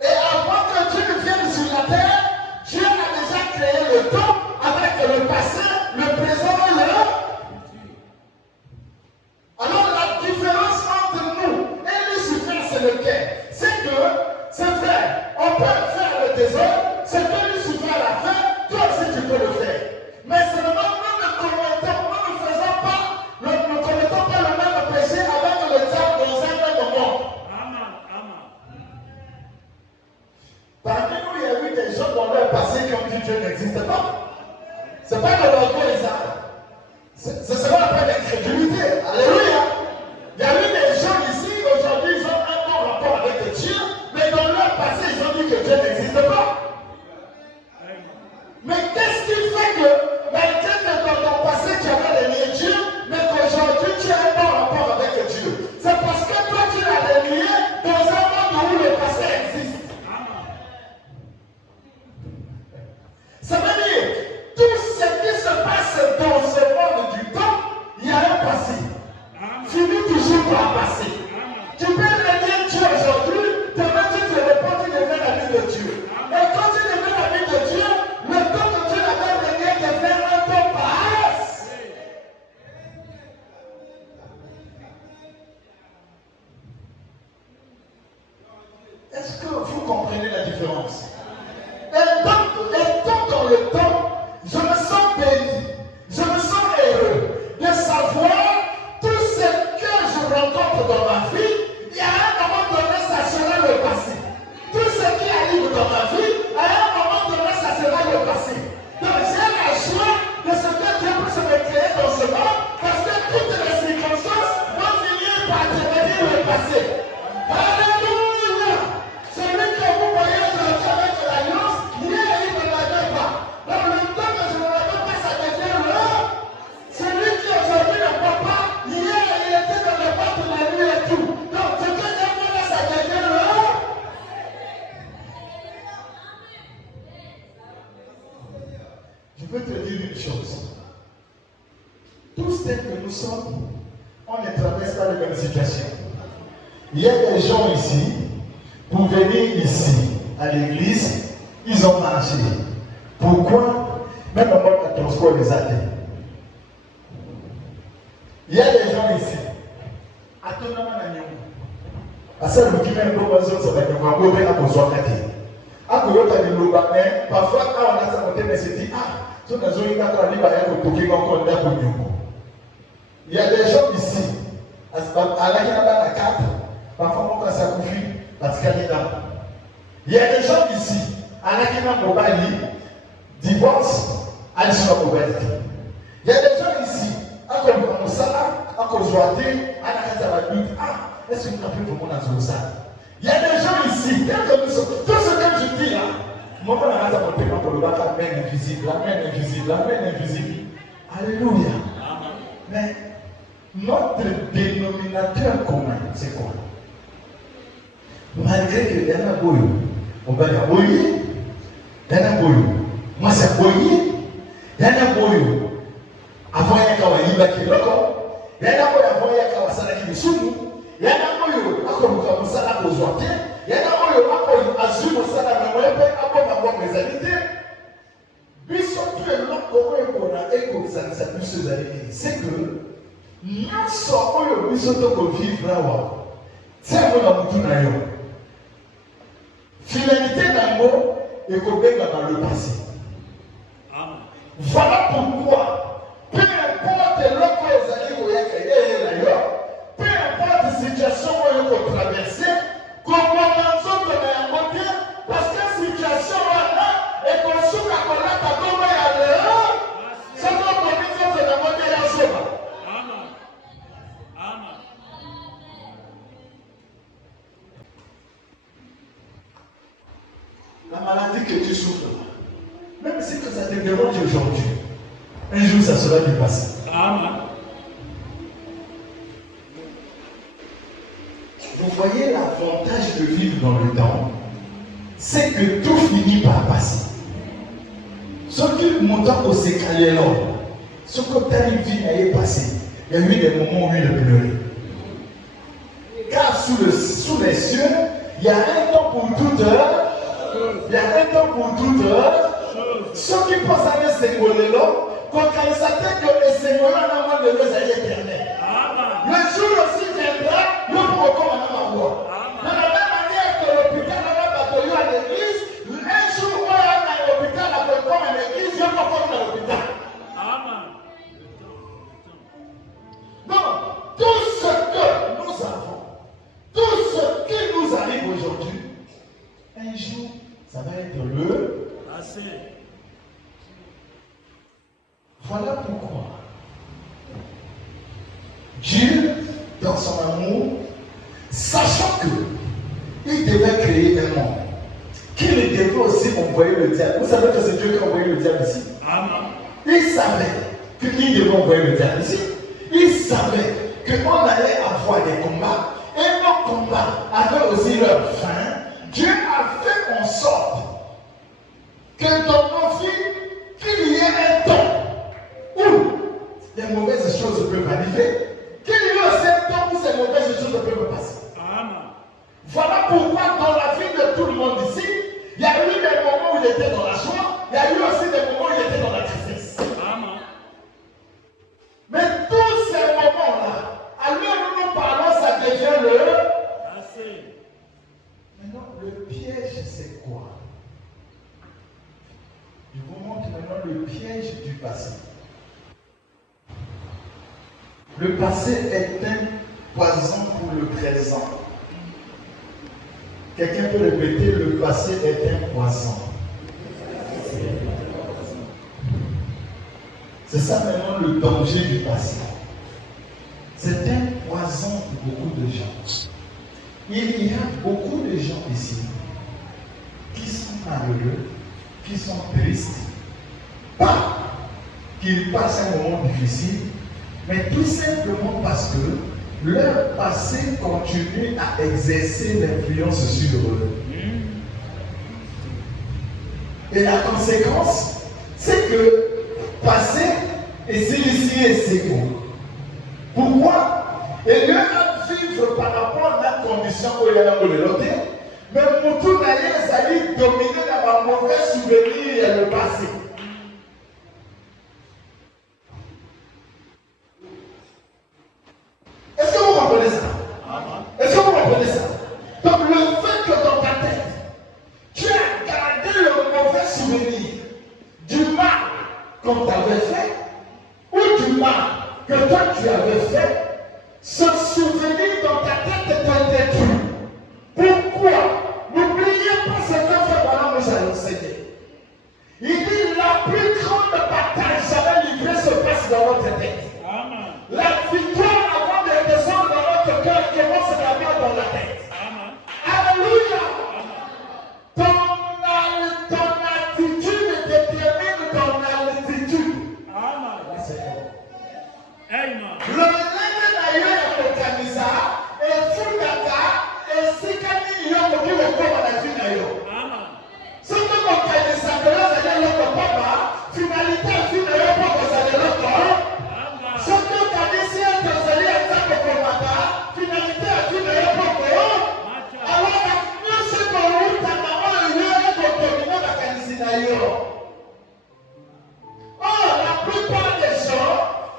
Et avant que Dieu ne vienne sur la terre, Dieu a déjà créé le temps avec le passé, le présent et le futur. Alors la différence entre nous et Lucifer, c'est lequel? C'est que, c'est vrai, on peut faire le désordre, ce que Lucifer a fait, toi aussi tu peux le faire. Mais seulement nous ne faisons pas, nous ne commettons pas le même péché avec le diable dans un même monde. Parmi nous, il y a eu des gens dans leur passé qui ont dit Dieu n'existe pas. Ce n'est pas de l'orgueil, ça. C'est ce qu'on appelle l'incrédulité. Alléluia. Il y a eu des gens ici, aujourd'hui, ils ont un bon rapport avec Dieu, mais dans leur passé, ils ont dit que Dieu n'existe pas. Mais qu'est-ce qui fait que, malgré que dans ton passé, tu avais renié Dieu, mais qu'aujourd'hui, tu as un bon rapport avec Dieu? C'est parce que toi, tu l'as renié dans un monde où le passé existe. Ça veut dire, tout ce qui se passe dans ce monde du temps, il y a un passé. Finis toujours par passer. Tu peux renier Dieu aujourd'hui, demain tu te réponds, tu deviens l'ami de Dieu. Et quand tu deviens l'ami de Dieu, le temps que Dieu l'avait renié devient un temps passe. Est-ce que vous comprenez la différence? Et dans le temps, je me sens béni, je me sens heureux de savoir tout ce que je rencontre dans ma vie. Il y a un moment donné, ça sera le passé. Tout ce qui arrive dans ma vie, à un moment donné, ça sera le passé. Donc j'ai la joie de ce que Dieu puisse me créer dans ce monde, parce que toutes les circonstances vont finir par devenir le passé. Alléluia! Celui que vous voyez aujourd'hui avec l'alliance, hier il ne l'avait pas. Dans le temps que je ne l'avais pas, ça devient le. Celui qui aujourd'hui ne peut pas, hier il était dans le bas de la nuit et tout. Donc ce que Dieu fait là, ça devient le. Je peux te dire une chose. Tous tels que nous sommes, on ne traverse pas les mêmes situations. Il y a des gens ici, pour venir ici, à l'église, ils ont marché. Pourquoi? Même en mode de transport, les athées. Il y a des gens ici. Parce que le qui mène le poisson, ça va être un peu à besoin de parfois, quand on a sa côté, mais c'est dit, il y a des gens ici, à la carte, parfois on s'est confié parce qu'il y a là. Il y a des gens ici, à la Mobali, divorce, à l'issue de pauvreté. Il y a des gens ici, à cause de ça, à cause de la lutte, est-ce que nous avons vraiment dans ça? Il y a des gens ici, tout ce que je dis là, moi, on a un paiement pour le bac, la main invisible, la main invisible, la main invisible. Alléluia. Mais notre dénominateur commun, c'est quoi? Malgré qu'il y en a boyau, on va dire boyau, il y en a boyau. Moi, c'est boyau, il y en a boyau. Avant, il y a Kawaiba qui est là, il y en a boyau avant, il y a Kawasana qui est sous. Il y en a boyau, à comme ça, à cause de il y en a boyau, à cause d'Azur, ça, à cause de mes invités. Puis surtout, c'est que nous sommes vivre là. C'est un finalité d'un mot et qu'on dans le passé. Voilà pourquoi, peu importe peu importe la situation où on traverse, comment on a côté, parce que la maladie que tu souffres, même si que ça te dérange aujourd'hui, un jour ça sera du passé. Amen. Vous voyez l'avantage de vivre dans le temps, c'est que tout finit par passer. Ce qui montant au sécalier là, ce que tu as vie est passé, il y a eu des moments où il a pleuré. Car sous les cieux, il y a un temps pour toute heure, il y a un temps pour toute heure. Ceux qui pensent à ce Seigneur-là, quand ils s'attendent que le Seigneur n'a pas de vie éternelle. Le jour aussi viendra, nous pourrons comme un roi. De la même manière que l'hôpital n'a pas battu à l'église, un jour où on a l'hôpital, on va comme à l'église, je ne pas comme à l'hôpital. Non, tout ce que nous avons, tout ce qui nous arrive aujourd'hui, un jour, ça va être le Assez. Voilà pourquoi Dieu, dans son amour, sachant qu'il devait créer un monde, qu'il devait aussi envoyer le diable. Vous savez que c'est Dieu qui a envoyé le diable ici. Amen. Il savait qu'il devait envoyer le diable ici. Il savait qu'on allait avoir des combats. Et nos combats avaient aussi leur fin. Dieu a fait en sorte que dans nos vies, qu'il y ait un temps où les mauvaises choses peuvent arriver, qu'il y ait aussi un temps où ces mauvaises choses peuvent passer. Amen. Voilà pourquoi dans la vie de tout le monde ici, il y a eu des moments où il était dans la joie, il y a eu aussi des moments où il était dans la tristesse. Amen. Mais tous ces moments-là, à l'heure où nous parlons, ça devient le... Assez. Maintenant, le piège, c'est quoi? Je vous montre maintenant le piège du passé. Le passé est un poison pour le présent. Quelqu'un peut répéter, le passé est un poison. C'est ça maintenant le danger du passé. C'est un poison pour beaucoup de gens. Il y a beaucoup de gens ici qui sont malheureux, qui sont tristes, pas qu'ils passent un moment difficile, mais tout simplement parce que leur passé continue à exercer l'influence sur eux. Et la conséquence, c'est que passé, et c'est ici et c'est bon. Pourquoi? Et lieu à vivre par rapport à la condition où il y a le loté, mais pour tout d'ailleurs, ça dit dominer dans ma mauvais souvenir et le passé. Est-ce que vous comprenez ça? Est-ce que vous comprenez ça? Donc le fait que dans ta tête, tu as gardé le mauvais souvenir du mal qu'on t'avait fait, ou du mal que toi tu avais fait, ce souvenir dans ta tête te détruit. Pourquoi? N'oubliez pas ce que fait Balaam nous a enseigné. Il dit la plus grande bataille jamais livrée se passe dans notre tête. Amen. La victoire avant de descendre dans notre cœur commence d'abord dans la tête. Amen. Alléluia. Ton attitude détermine ton altitude. Amen. C'est fort. Amen. Le lendemain d'ailleurs au Kanisa, et Fungaka, et Sikani Yoko qui vont voir la vie d'ailleurs. Amen. Ce que mon Kanisa, que là, c'est l'autre papa, finalité, finalité, pour que ça ait l'autre. Amen. Ce que Kanisa, que ça ait l'autre combattant, finalité, finalité, pour que. Alors, nous, c'est pour nous, ta maman, il y a pour terminer la Kanisa d'ailleurs. Or, la plupart des gens,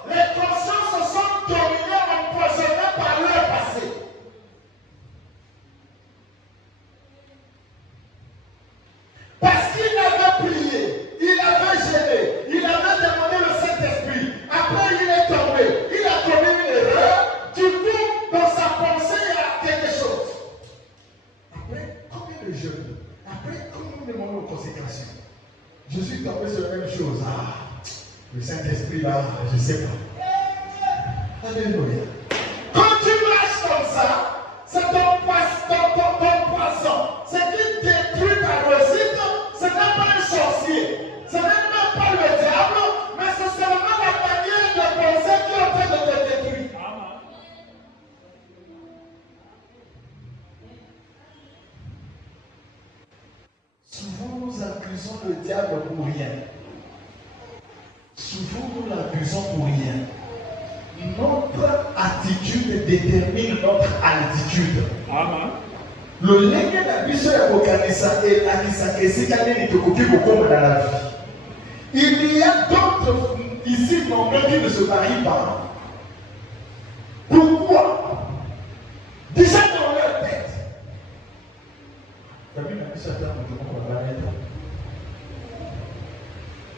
les consciences sont dominées, empoisonnées par leur passé. Parce qu'il avait prié, il avait gêné, il avait demandé le Saint-Esprit. Après, il est tombé, il a commis une erreur. Du coup, dans sa pensée, il y a quelque chose. Après, combien de jeûnes? Après, combien de moments de consécration? Je suis tombé sur la même chose. Ah, le Saint-Esprit là, je ne sais pas. Alléluia. Quand tu marches comme ça, c'est ton poison. C'est qui détruit ta réussite accusons le diable pour rien. Souvent, nous l'accusons pour rien. Notre attitude détermine notre altitude. Amen. Le lenge na biso ya kokanisa elakisa esika nini tokoki kokoma dans la vie. Il y a d'autres ici nombreux qui ne se marient pas. Pourquoi? Déjà dans leur tête.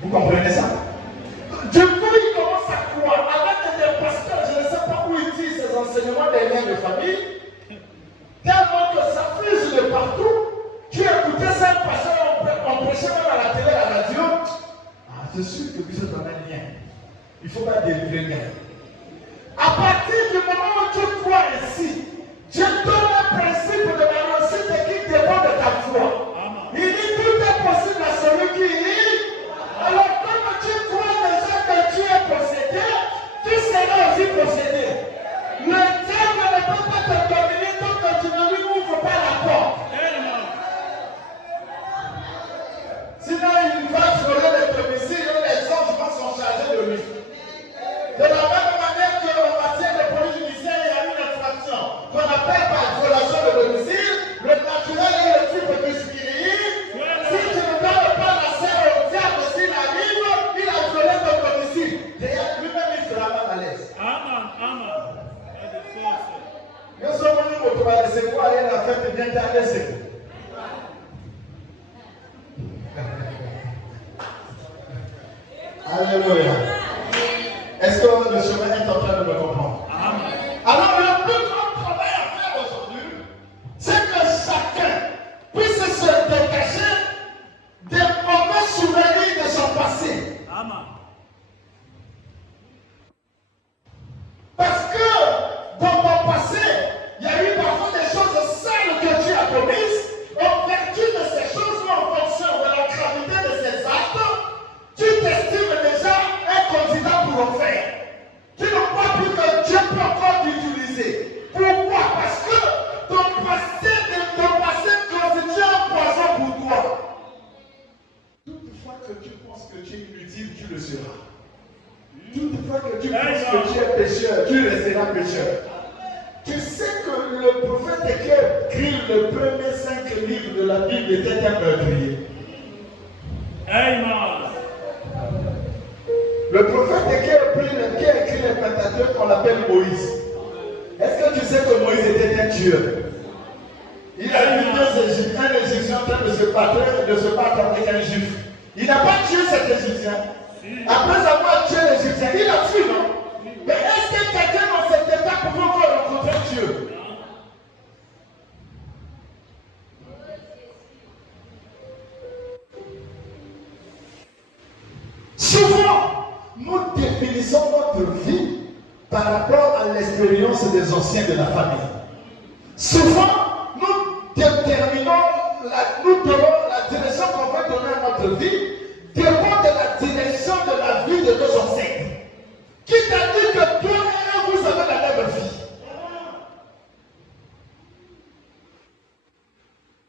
Vous comprenez ça? Depuis il commence à croire, avec des pasteurs, je ne sais pas où ils disent ces enseignements des liens de famille, tellement que ça fuse de partout. Tu écoutais ça, un pasteur, on prêchait même à la télé, à la radio. Ah, c'est sûr que Bishop en a lien. Il ne faut pas délivrer rien. À partir du moment où tu crois ici, Dieu donne un principe de la réussite qui dépend de ta foi. Il dit tout est possible à celui qui lit. Alors comme tu crois déjà que tu es possédé, tu seras aussi possédé. Le diable ne peut pas te dominer tant que tu ne lui ouvres pas la porte. Sinon il va frôler les domiciles et les anges sont chargés de lui. De la même manière qu'en matière de police judiciaire, il y a une infraction qu'on appelle par violation de domicile. Le naturel est le type du spirit. Si tu ne donnes pas la serre au diable, s'il arrive, il a violé ton domicile. D'ailleurs, lui-même, il sera mal à l'aise. Amen. Nous sommes venus pour toi, c'est quoi aller à la fête bien t'arrêter. Alléluia. Est-ce que le chemin est en train de me comprendre? Amen. Alors, le plus grand travail à faire aujourd'hui, c'est que chacun puisse se détacher des mauvais souvenirs de son passé. Amen. Parce que dans ton passé, il y a eu parfois des choses sales que tu as commises. En vertu de ces choses, en fonction de la gravité de ces actes, tu t'estimes déjà un candidat pour l'enfer. Tu n'as pas pu que Dieu peut encore t'utiliser. Pourquoi? Parce que ton passé constitue un poison pour toi. Toutefois que tu penses que tu es inutile, tu le seras. Toutefois que tu penses que tu es pécheur, tu resteras pécheur. Tu sais que le prophète qui a écrit le premier 5 livres de la Bible était un meurtrier. Amen. Le prophète qui a écrit les Pentateuques, on l'appelle Moïse. Est-ce que tu sais que Moïse était un tueur? Il a vu un Égyptien en train de se battre avec un Juif. Il n'a pas tué cet Égyptien. Après avoir tué l'Égyptien, il a fui, non? Mais est-ce que quelqu'un dans cette étape pouvait encore rencontrer Dieu? Souvent, nous définissons notre vie par rapport à l'expérience des anciens de la famille. Souvent, nous déterminons, nous donnons la direction qu'on veut donner à notre vie dépend de la direction de la vie de nos ancêtres. Qui t'a dit que toi et eux, vous avez la même vie?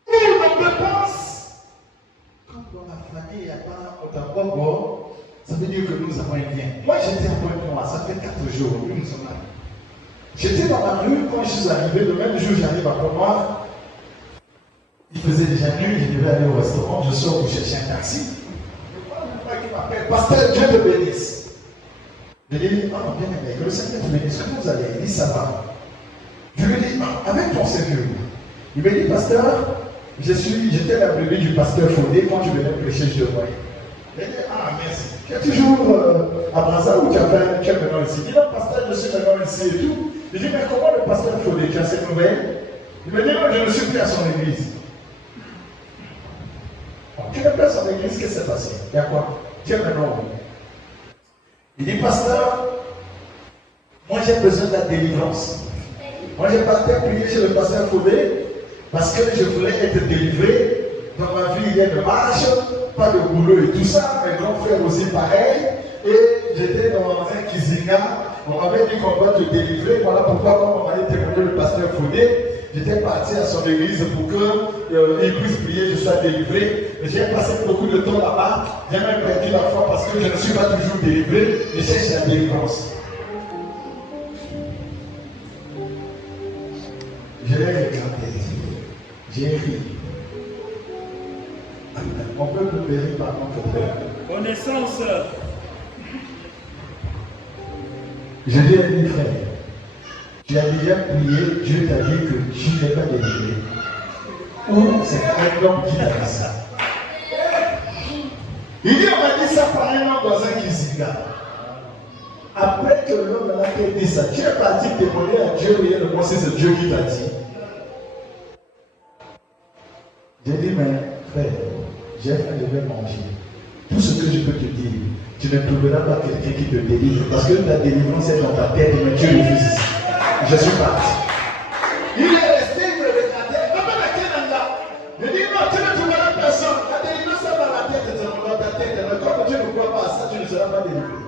Nous, nos dépenses, quand dans la famille, il n'y a pas autant ça veut dire que nous avons un lien. Moi, j'étais à Pointe-Noire, ça fait 4 jours, nous sommes là. J'étais dans la rue, quand je suis arrivé, le même jour j'arrive à Pointe-Noire, il faisait déjà nuit, je devais aller au restaurant, je sors pour chercher un taxi. Qui m'appelle, pasteur, Dieu te bénisse. Je lui dis, ah, bien aimé, que le Seigneur te bénisse, comment vous allez? Il dit, ça va. Je lui dis, ah, avec ton Seigneur. Il me dit, pasteur, j'étais la brebis du pasteur Fondé, quand je venais prêcher, je le voyais. Il dit, ah, merci. Tu es toujours à Brazza ou tu es maintenant ici? Il dit, non, pasteur, je suis maintenant ici et tout. Je dis, mais comment le pasteur Fondé, tu as cette nouvelle? Il me dit, non, je ne suis plus à son église. Tu n'es plus à son église, qu'est-ce qui s'est passé? Il y a quoi? Tu es maintenant où? Il dit, pasteur, moi j'ai besoin de la délivrance. Moi j'ai parti prier chez le pasteur Fondé parce que je voulais être délivré. Dans ma vie, il y a une marche, pas de boulot et tout ça. Mes grands frères aussi pareil. Et j'étais dans un cuisinier. On m'avait dit qu'on va te délivrer. Voilà pourquoi, quand on m'a témoigné le pasteur Fondé, j'étais parti à son église pour qu'il puisse prier, je sois délivré. Mais j'ai passé beaucoup de temps là-bas. J'ai même perdu la foi parce que je ne suis pas toujours délivré. Je cherche la délivrance. Je l'ai regardé. J'ai ri. On peut me périr par notre frère. Connaissance. Je lui ai dit, frère, tu as déjà prié, Dieu t'a dit que tu n'es pas délivré. Ou c'est un homme qui t'a dit ça. Il dit, on m'a dit ça par un homme dans un Kisiga. Après que l'homme a dit ça, tu es parti témoigner à Dieu, et le conseil, c'est Dieu qui t'a dit. J'ai dit, mais frère, j'ai fait, je vais manger. Tout ce que je peux te dire, tu ne trouveras pas quelqu'un qui te délivre. Parce que ta délivrance est dans ta tête, mais Dieu refuse. Je suis parti. Il est resté, il me regardait. Je dis, non, tu ne trouveras personne. La délivrance est dans la tête, c'est dans ta tête. Mais comme tu ne crois pas à ça, tu ne seras pas délivré.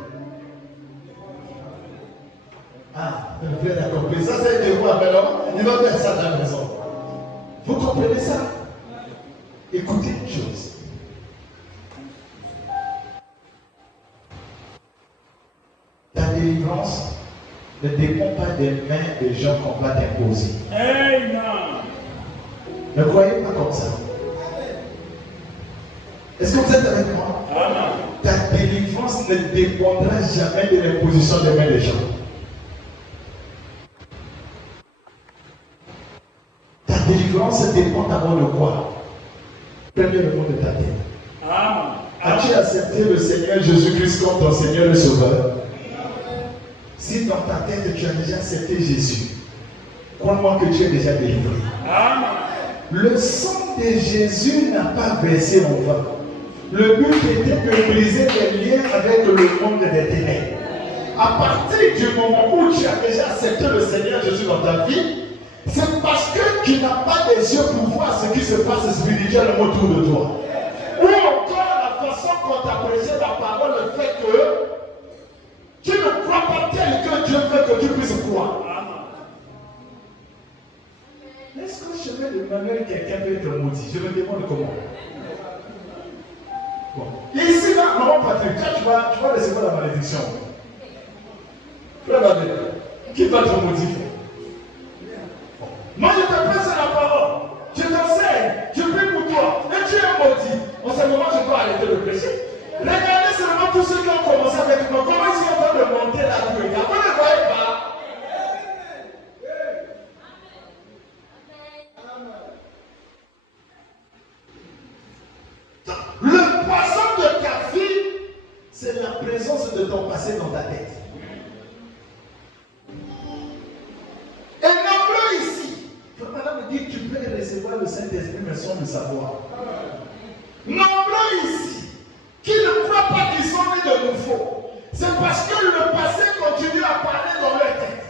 Ah, le frère a compris. Ça, c'est un dévoi, mais non, il va faire ça dans la maison. Vous comprenez ça? Écoutez une chose. Ta délivrance ne dépend pas des mains des gens qu'on va t'imposer. Amen. Ne croyez pas comme ça. Est-ce que vous êtes avec moi? Amen. Ta délivrance ne dépendra jamais de l'imposition des mains des gens. Ta délivrance dépend d'abord de quoi? Premièrement de ta tête. Amen. As-tu accepté le Seigneur Jésus-Christ comme ton Seigneur et Sauveur? Si dans ta tête tu as déjà accepté Jésus, crois-moi que tu es déjà délivré. Amen. Le sang de Jésus n'a pas versé en vain. Le but était de briser les liens avec le monde des ténèbres. À partir du moment où tu as déjà accepté le Seigneur Jésus dans ta vie, c'est parce que tu n'as pas des yeux pour voir ce qui se passe spirituellement autour de toi. Ou encore la façon qu'on t'a prêché la parole, le fait que tu ne crois pas tel que Dieu veut que tu puisses croire. Est-ce qu'au chemin de Manuel, quelqu'un peut être maudit? Je me demande comment. Bon. Ici, là, maman Patrick, tu vas recevoir la malédiction. Frère, qui va te maudire? Moi, je te presse la parole. Je t'enseigne. Je prie pour toi. Et tu es maudit. En ce moment, je dois arrêter le péché. Regardez seulement tous ceux qui ont commencé avec moi. Comment ils sont en train de monter la truc. Vous ne voyez pas? Le poisson de ta vie, c'est la présence de ton passé dans ta tête. Et nombreux ici, madame me dit que tu peux recevoir le Saint-Esprit, mais sans le savoir. Nombreux ici, qui ne croient pas qu'ils sont nés de nouveau, c'est parce que le passé continue à parler dans leur tête.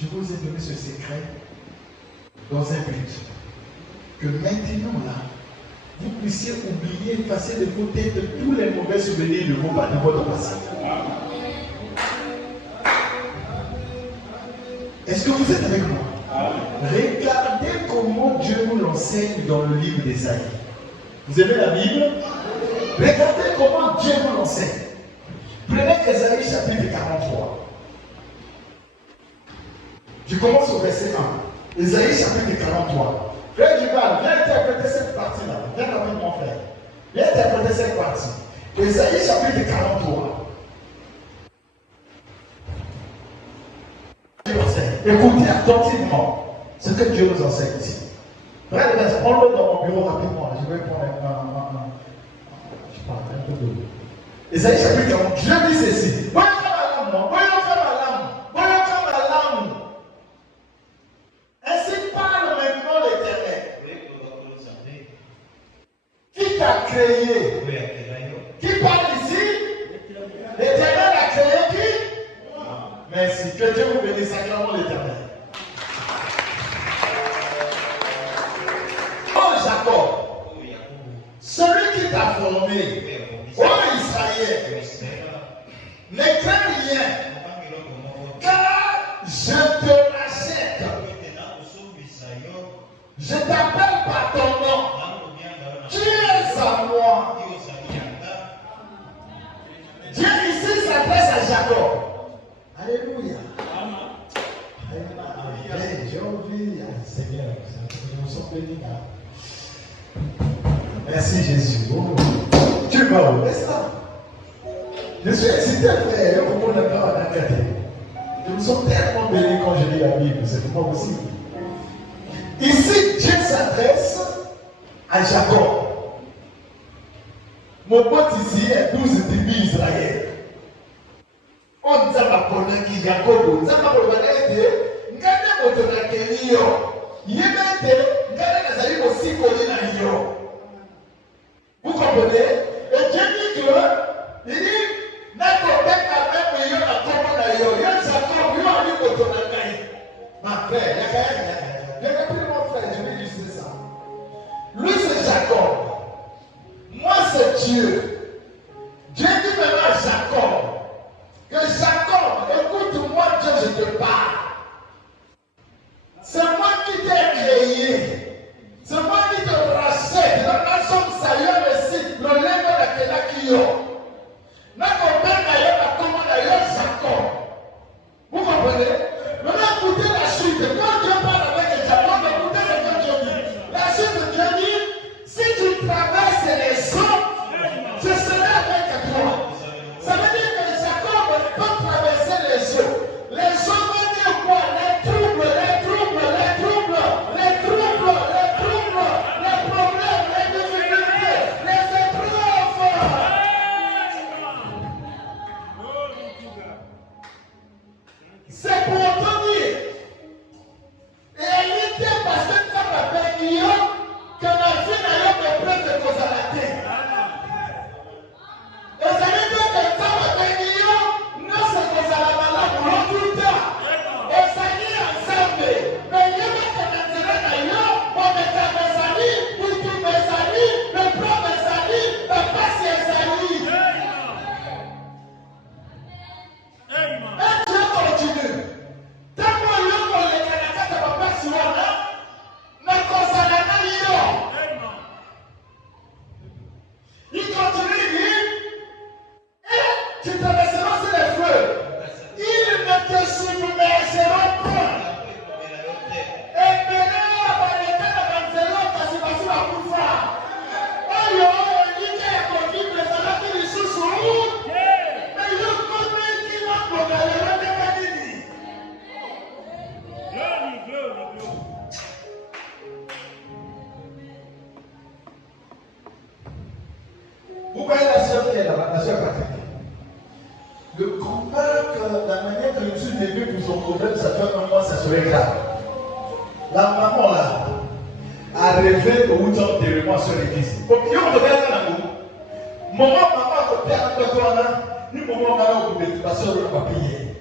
Je vous ai donné ce secret dans un but. Que maintenant là, vous puissiez oublier, effacer de vos têtes tous les mauvais souvenirs de votre passé. Est-ce que vous êtes avec moi? Regardez comment Dieu nous l'enseigne dans le livre d'Ésaïe. Vous aimez la Bible? Regardez comment Dieu nous l'enseigne. Prenez Ésaïe chapitre 43. Je commence au verset 1. Ésaïe chapitre 43. Frère Duval, viens interpréter cette partie-là. Viens avec mon frère. Viens interpréter cette partie. Ésaïe chapitre 43. Écoutez attentivement ce que Dieu nous enseigne ici. Frère, prends-le dans mon bureau rapidement. Je vais prendre un. Je parle un peu de l'eau. Ésaïe chapitre 43. Dieu dit ceci. Voyons faire ma lame. Voyons faire ma lame. Voyons faire ma lame. Ainsi parle maintenant l'Éternel. Qui t'a créé? Qui parle ici? L'Éternel a créé qui? Merci. Que Dieu vous bénisse sacrément l'Éternel. Oh Jacob, celui qui t'a formé, oh Israël, ne crains rien. Je t'appelle par ton nom. Tu es à moi. Dieu ici s'adresse à Jacob. Alléluia. Amen. J'ai envie, Seigneur, nous sommes bénis. Merci Jésus. Oh. Tu vas où est-ce ça? Je suis excité, frère. Comment on n'a pas à nous sommes tellement bénis quand je lis la Bible. C'est pour moi aussi. Ici, Dieu s'adresse à Jacob. Mon pote ici est 12 tribus d'Israël. On dit à qui Jacob, on dit à vous comprenez? Et Dieu dit que, il dit, ma frère, j'ai compris mon frère, je vais juste ça. Lui c'est Jacob. Moi c'est Dieu. Dieu dit maintenant à Jacob que Jacob, écoute-moi Dieu, je te parle. C'est moi qui t'ai créé. C'est moi qui te rachète. La nation Sayon ici, le lèvre de la Kio. Notre père d'ailleurs, comment d'ailleurs Jacob. Vous comprenez? Maintenant, écoutez la suite. Quand Dieu parle avec Jacob, écoutez ce que Dieu dit. La suite de Dieu dit, si tu traverses les eaux, je serai avec toi. Ça veut dire que Jacob peut traverser les eaux. Les eaux veut dire quoi? Les troubles, les troubles, les troubles, les troubles, les troubles, les problèmes, les difficultés, les épreuves. C'est pour te dire. Et elle était parce que ça m'appelle Guillaume que ma fille n'a eu de preuve de cause à la tête. Et ça veut dire que ça m'appelle Guillaume, non c'est cause à la malade pour l'autre temps. Et ça y est ensemble. Mais il y a pas de intérêt d'ailleurs, on met à mes amis, pour tous mes amis, le plan mes amis, le passé mes amis. Et Dieu continue. Tant qu'on y a les Canadiens de papa sur là, mais qu'on s'en a pas eu. Il continue, il dit, et tu traverseras sur les feux. Ils ne te submergeront point. Et maintenant, par les cas de Manzelo, tu as passé la coufa. Oh, il dit qu'il y a un conflit, mais ça va qu'il est sous son route. Mais il y a un conflit qui va pour la lèvre de Kadini. Vous voyez la sœur qui est là, la sœur Patrick. Le combat, la manière que je suis venu pour son problème, ça fait un mois, ça serait grave. La maman là a rêvé au bout d'un enterrement sur l'église. Donc, il y a un problème là. Maman, quand tu es à toi là, nous, maman, on va vous passer au papier.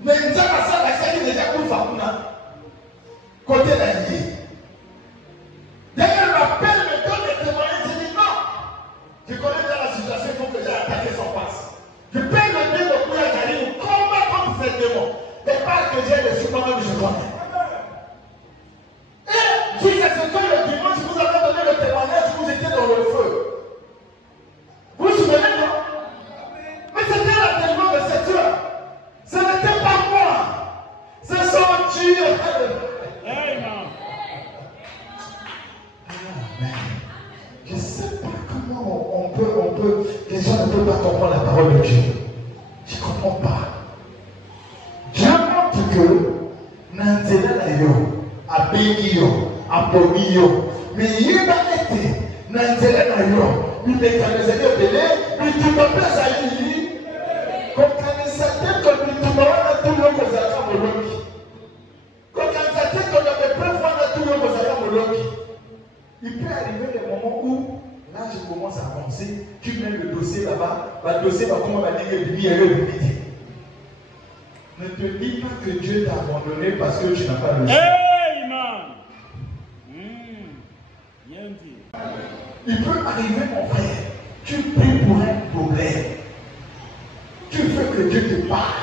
Mais nous avons ça, la série déjà pour Fakouna. Côté la liée. D'ailleurs, l'appel me donne des témoignages. Je dis non. Je connais dans la situation, il faut que j'ai attaqué son passe. Je paye le bien de Kouya Gari, combat contre ces démons. Des parts que j'ai dessus, moi-même je connais. Et si c'est ce que le dimanche, vous avez donné le témoignage, vous étiez dans le feu. Vous vous souvenez, non? Mais c'était l'enterrement de cette heure. Ce n'était pas moi. C'est son Dieu. Amen. Je ne sais pas comment on peut, les gens ne peuvent pas comprendre la parole de Dieu. Je ne comprends pas. Dieu montre que Nanzela Nayo, Abegio, Apomio, mais il va être Nanzela Nayo, il mécanisait le délai, il tout le place à lui. Comme quand il s'attend comme il tout le monde a tout le monde aux agents Moloki. Comme quand il s'attend comme il avait preuve, on a tout le monde aux agents Moloki. Il peut arriver des moments où, là, je commence à avancer, tu mets le dossier là-bas, le dossier va comment va dire le midi. Ne te dis pas que Dieu t'a abandonné parce que tu n'as pas le choix. Amen. Bien dit. Il peut arriver, mon frère, tu pries pour un problème. Tu veux que Dieu te parle.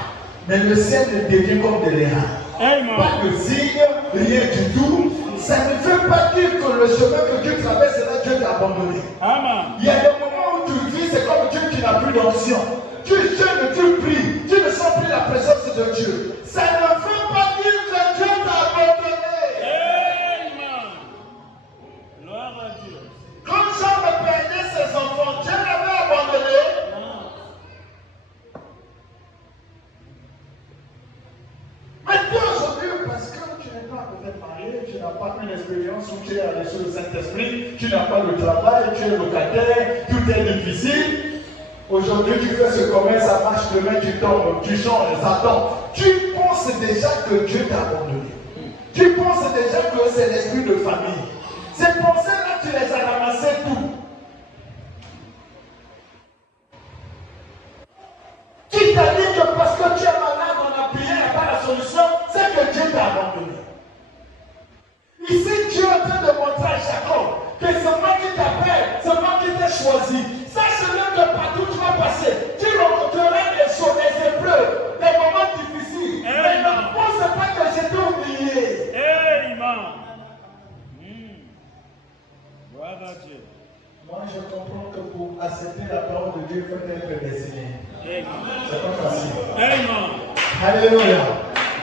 Mais le ciel devient comme de l'airain. Amen. Pas de signe, rien du tout. Ça ne veut pas dire que le chemin que Dieu traverse, c'est là Dieu t'a abandonné. Amen. Il y a des moments où tu vis, c'est comme Dieu qui n'a plus d'onction. Tu jeûnes, tu pries, tu ne sens plus la présence de Dieu. Ça ne veut pas dire que Dieu t'a abandonné. Amen. Gloire à Dieu. Quand Jean perdait ses enfants, Dieu l'avait abandonné. Mais toi aujourd'hui, parce que tu n'es pas peut-être marié, tu n'as pas une expérience où tu es allé sur le Saint-Esprit, tu n'as pas le travail, tu es locataire, tout est difficile. Aujourd'hui, tu fais ce commerce, ça marche, demain tu tombes, tu changes, ça tombe. Tu penses déjà que Dieu t'a abandonné. Tu penses déjà que c'est l'esprit de famille. Ces pensées-là, tu les as ramassées tout. Qui t'a dit que parce que tu es malade, on a prié, il n'y a pas la solution, c'est que Dieu t'a abandonné. Ici, Dieu est en train de montrer à Jacob que c'est moi qui t'appelle, c'est moi qui t'ai choisi. Sache-le que partout où tu vas passer, tu rencontreras des choses, des épreuves, des moments difficiles. Mais ne pense pas que je t'ai oublié. Amen. Gloire à Dieu. Moi, je comprends que pour accepter la parole de Dieu, il faut être destiné. Amen. C'est pas facile. Amen. Alléluia.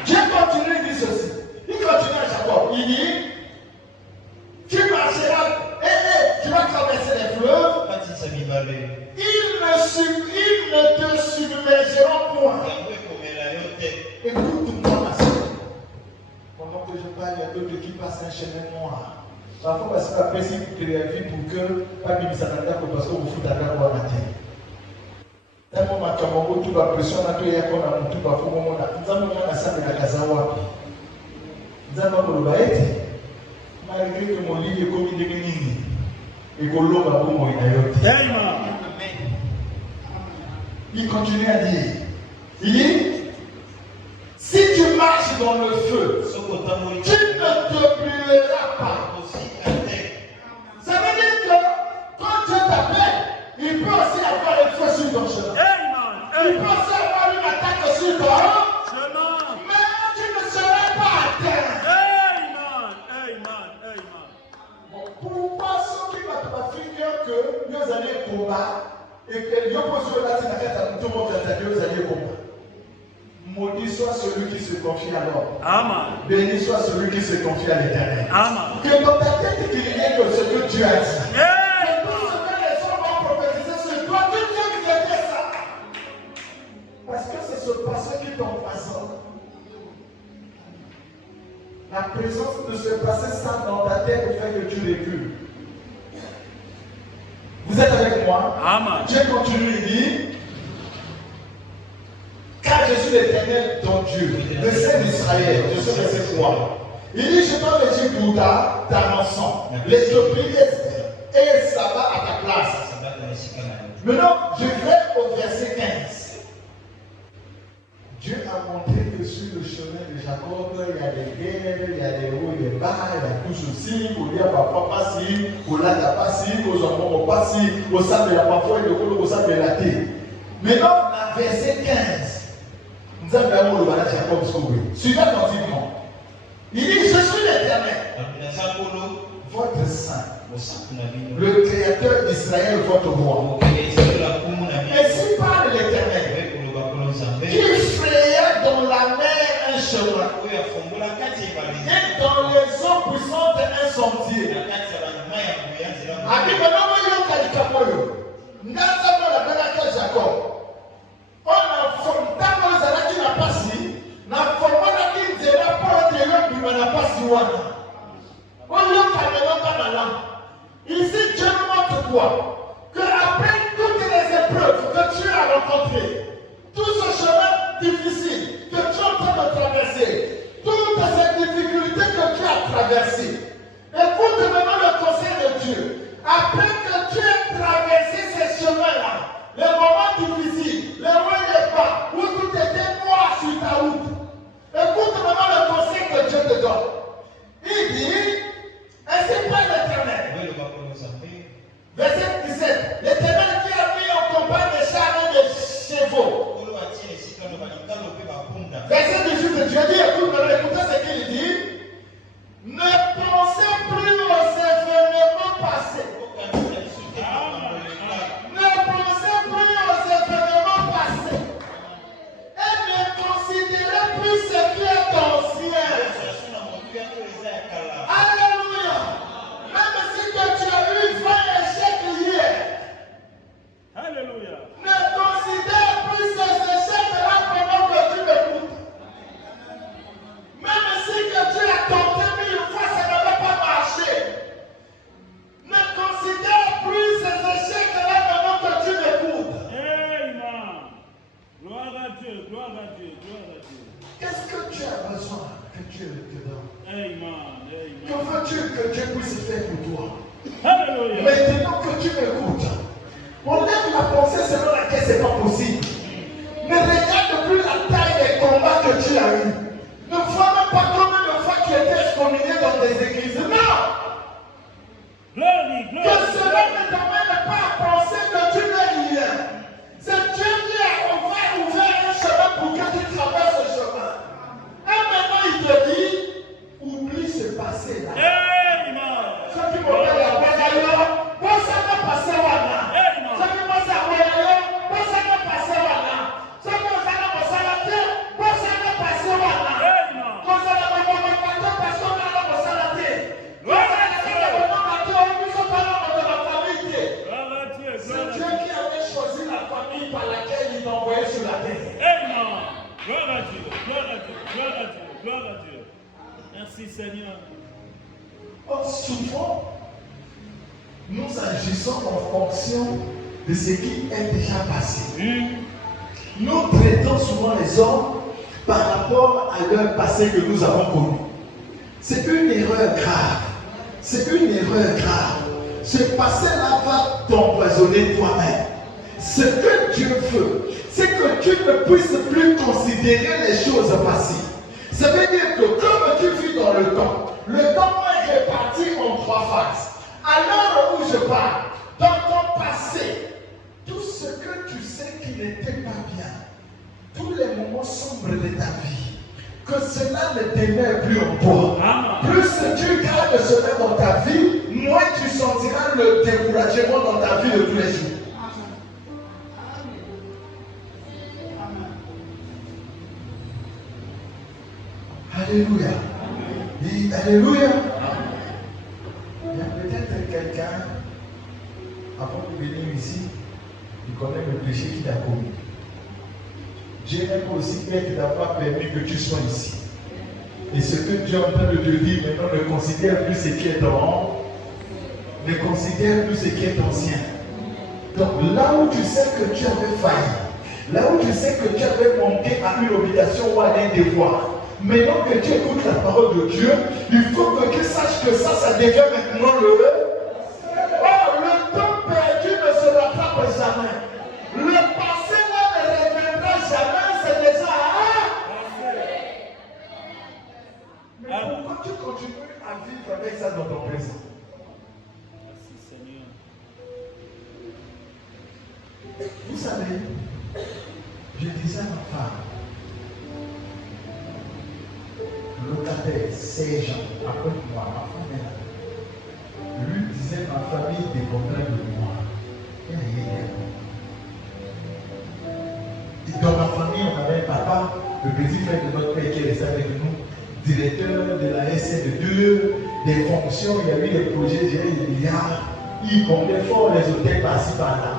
Dieu continue, il dit ceci. Il continue à Jacob. Il dit, tu marcheras, tu vas traverser les fleuves. Ils ne te submergeront point. Écoute-moi, ma soeur. Pendant que je parle, il y a d'autres qui passent un chemin noir. Parfois, parce que après, si tu te réveilles pour que, pas de missananda, parce que vous foutez à la voie matin. Un moment, tu as mon tout la pression, on a tout et qu'on a mon tout, il faut moment, nous avons un salle de la Kazawa. Nous avons le baït, malgré que mon lit est commis de Bénini. Et que l'homme a beau mourir d'ailleurs. Amen. Il continue à dire, il dit, si tu marches dans le feu, tu ne te brûleras pas. Ça veut dire que quand Dieu t'appelle, il peut aussi avoir un feu sur ton chemin. Amen. Il peut aussi avoir une attaque sur ton Chemin. mais tu ne seras pas atteint. Amen. Amen. Bon, pourquoi ceux qui va te dire que nous allons combattre et que Dieu pose sur la scène, tout le monde va dire que vous allez combattre. Maudit soit celui qui se confie à l'homme. Amen. Béni soit celui qui se confie à l'Éternel. Amen. Que dans ta tête, qu'il n'y ait que ce que Dieu a dit. Amen. Que tout ce que les hommes vont prophétiser sur toi, que Dieu nous ait fait ça. Parce que c'est ce passé qui t'empoisonne. La présence de ce passé ça dans ta tête fait que tu recules. Vous êtes avec moi? Amen. Dieu continue, il dit, car je suis l'Éternel ton Dieu, le Saint d'Israël. Je suis verset 3. Il dit, je t'en ai dit pour ta rançon, l'Éthiopie et ça va à ta place. Maintenant, je vais au verset 15. Dieu a montré que sur le chemin de Jacob, il y a des guerres, il y a des hauts et des bas, il y a tout ceci, pour dire papa pas si, pour là t'as pas si, pour enfants pas si, au sein de la parfois et au sein de la terre. Maintenant, verset 15. Nous avons le balade Jacob sauvé. Suivez attentivement. Il dit, je suis l'Éternel, votre saint, le Créateur d'Israël, votre roi. Ainsi parle l'Éternel, qui fraya dans la mer un chemin, et dans les eaux puissantes un sentier. Jacob. On a formé qui n'a pas si, n'a formé qui ne dira pas de l'homme qui n'a pas si wana. On l'a caméra pas malin. Ici, Dieu montre quoi? Que après toutes les épreuves que tu as rencontrées, tout ce chemin difficile que tu es en train de traverser, toutes ces difficultés que tu as traversées, écoute maintenant le conseil de Dieu. Après que tu aies traversé ces chemins-là, les moments difficiles, les hauts et les bas, où tout était noir sur ta route, écoute maintenant le conseil que Dieu te donne. Il dit, ainsi parle l'Éternel. Verset 17. L'Éternel qui a mis en campagne des chars et des chevaux. Dieu te donne. Amen. Que Amen. veux-tu que Dieu puisse faire pour toi? Alléluia. Maintenant que tu m'écoutes, on lève la pensée selon laquelle ce n'est pas possible. Ne regarde plus la taille des combats que tu as eus. Ne vois même pas combien de fois tu étais excommunié dans des églises. Non! Glory, Que glory. cela ne t'amène pas à penser que tu n'es rien. C'est Dieu qui a ouvert un chemin pour que tu traverses ce chemin. Et maintenant il te dit, oublie ce passé-là. Amen. Ce qui me fait la voix d'ailleurs, moi ça m'a passé voilà. Ce qui m'a fait d'ailleurs, moi ça m'a passé voilà. Ce qui m'a fait passé la terre, moi ça m'a passé voilà. Moi ça m'a passé parce qu'on a passé la terre. Moi ça m'a passé la terre, on nous a parlé de la famille. C'est Dieu qui avait choisi la famille par laquelle il t'envoyait sur la terre. Amen. Gloire à Dieu. Gloire à Dieu. Gloire à Dieu. Gloire à Dieu. Merci Seigneur. Or, souvent, nous agissons en fonction de ce qui est déjà passé. Nous traitons souvent les hommes par rapport à leur passé que nous avons connu. C'est une erreur grave. C'est une erreur grave. Ce passé-là va t'empoisonner toi-même. Ce que Dieu veut, c'est que tu ne puisses plus considérer les choses passées. Ça veut dire que comme tu vis dans le temps est réparti en 3 phases. À l'heure où je parle, dans ton passé, tout ce que tu sais qui n'était pas bien, tous les moments sombres de ta vie, que cela ne demeure plus en toi. Plus tu gardes cela dans ta vie, moins tu sentiras le découragement dans ta vie de tous les jours. Alléluia. Dis Alléluia. Il y a peut-être quelqu'un, avant de venir ici, il connaît le péché qu'il a commis. Dieu aime aussi bien qu'il n'a pas permis que tu sois ici. Et ce que Dieu est en train de te dire maintenant, ne considère plus ce qui est en, ne considère plus ce qui est ancien. Donc là où tu sais que tu avais failli, là où tu sais que tu avais manqué à une obligation ou à un devoir, maintenant que tu écoutes la parole de Dieu, il faut que tu saches que ça devient maintenant le... Oh, le temps perdu ne se rattrape jamais. Le passé là ne reviendra jamais, c'est déjà... Mais pourquoi tu continues à vivre avec ça dans ton présent? Merci Seigneur. Vous savez, je disais à ma femme, locataire, ces gens, après moi, ma femme est là. Lui disait, ma famille dépendrait de moi. Il n'y a rien. Et dans ma famille, on avait un papa, le petit frère de notre père qui est resté avec nous, directeur de la SN2, des fonctions, il y avait des projets gérés des milliards, il comptait fort les hôtels par-ci par-là.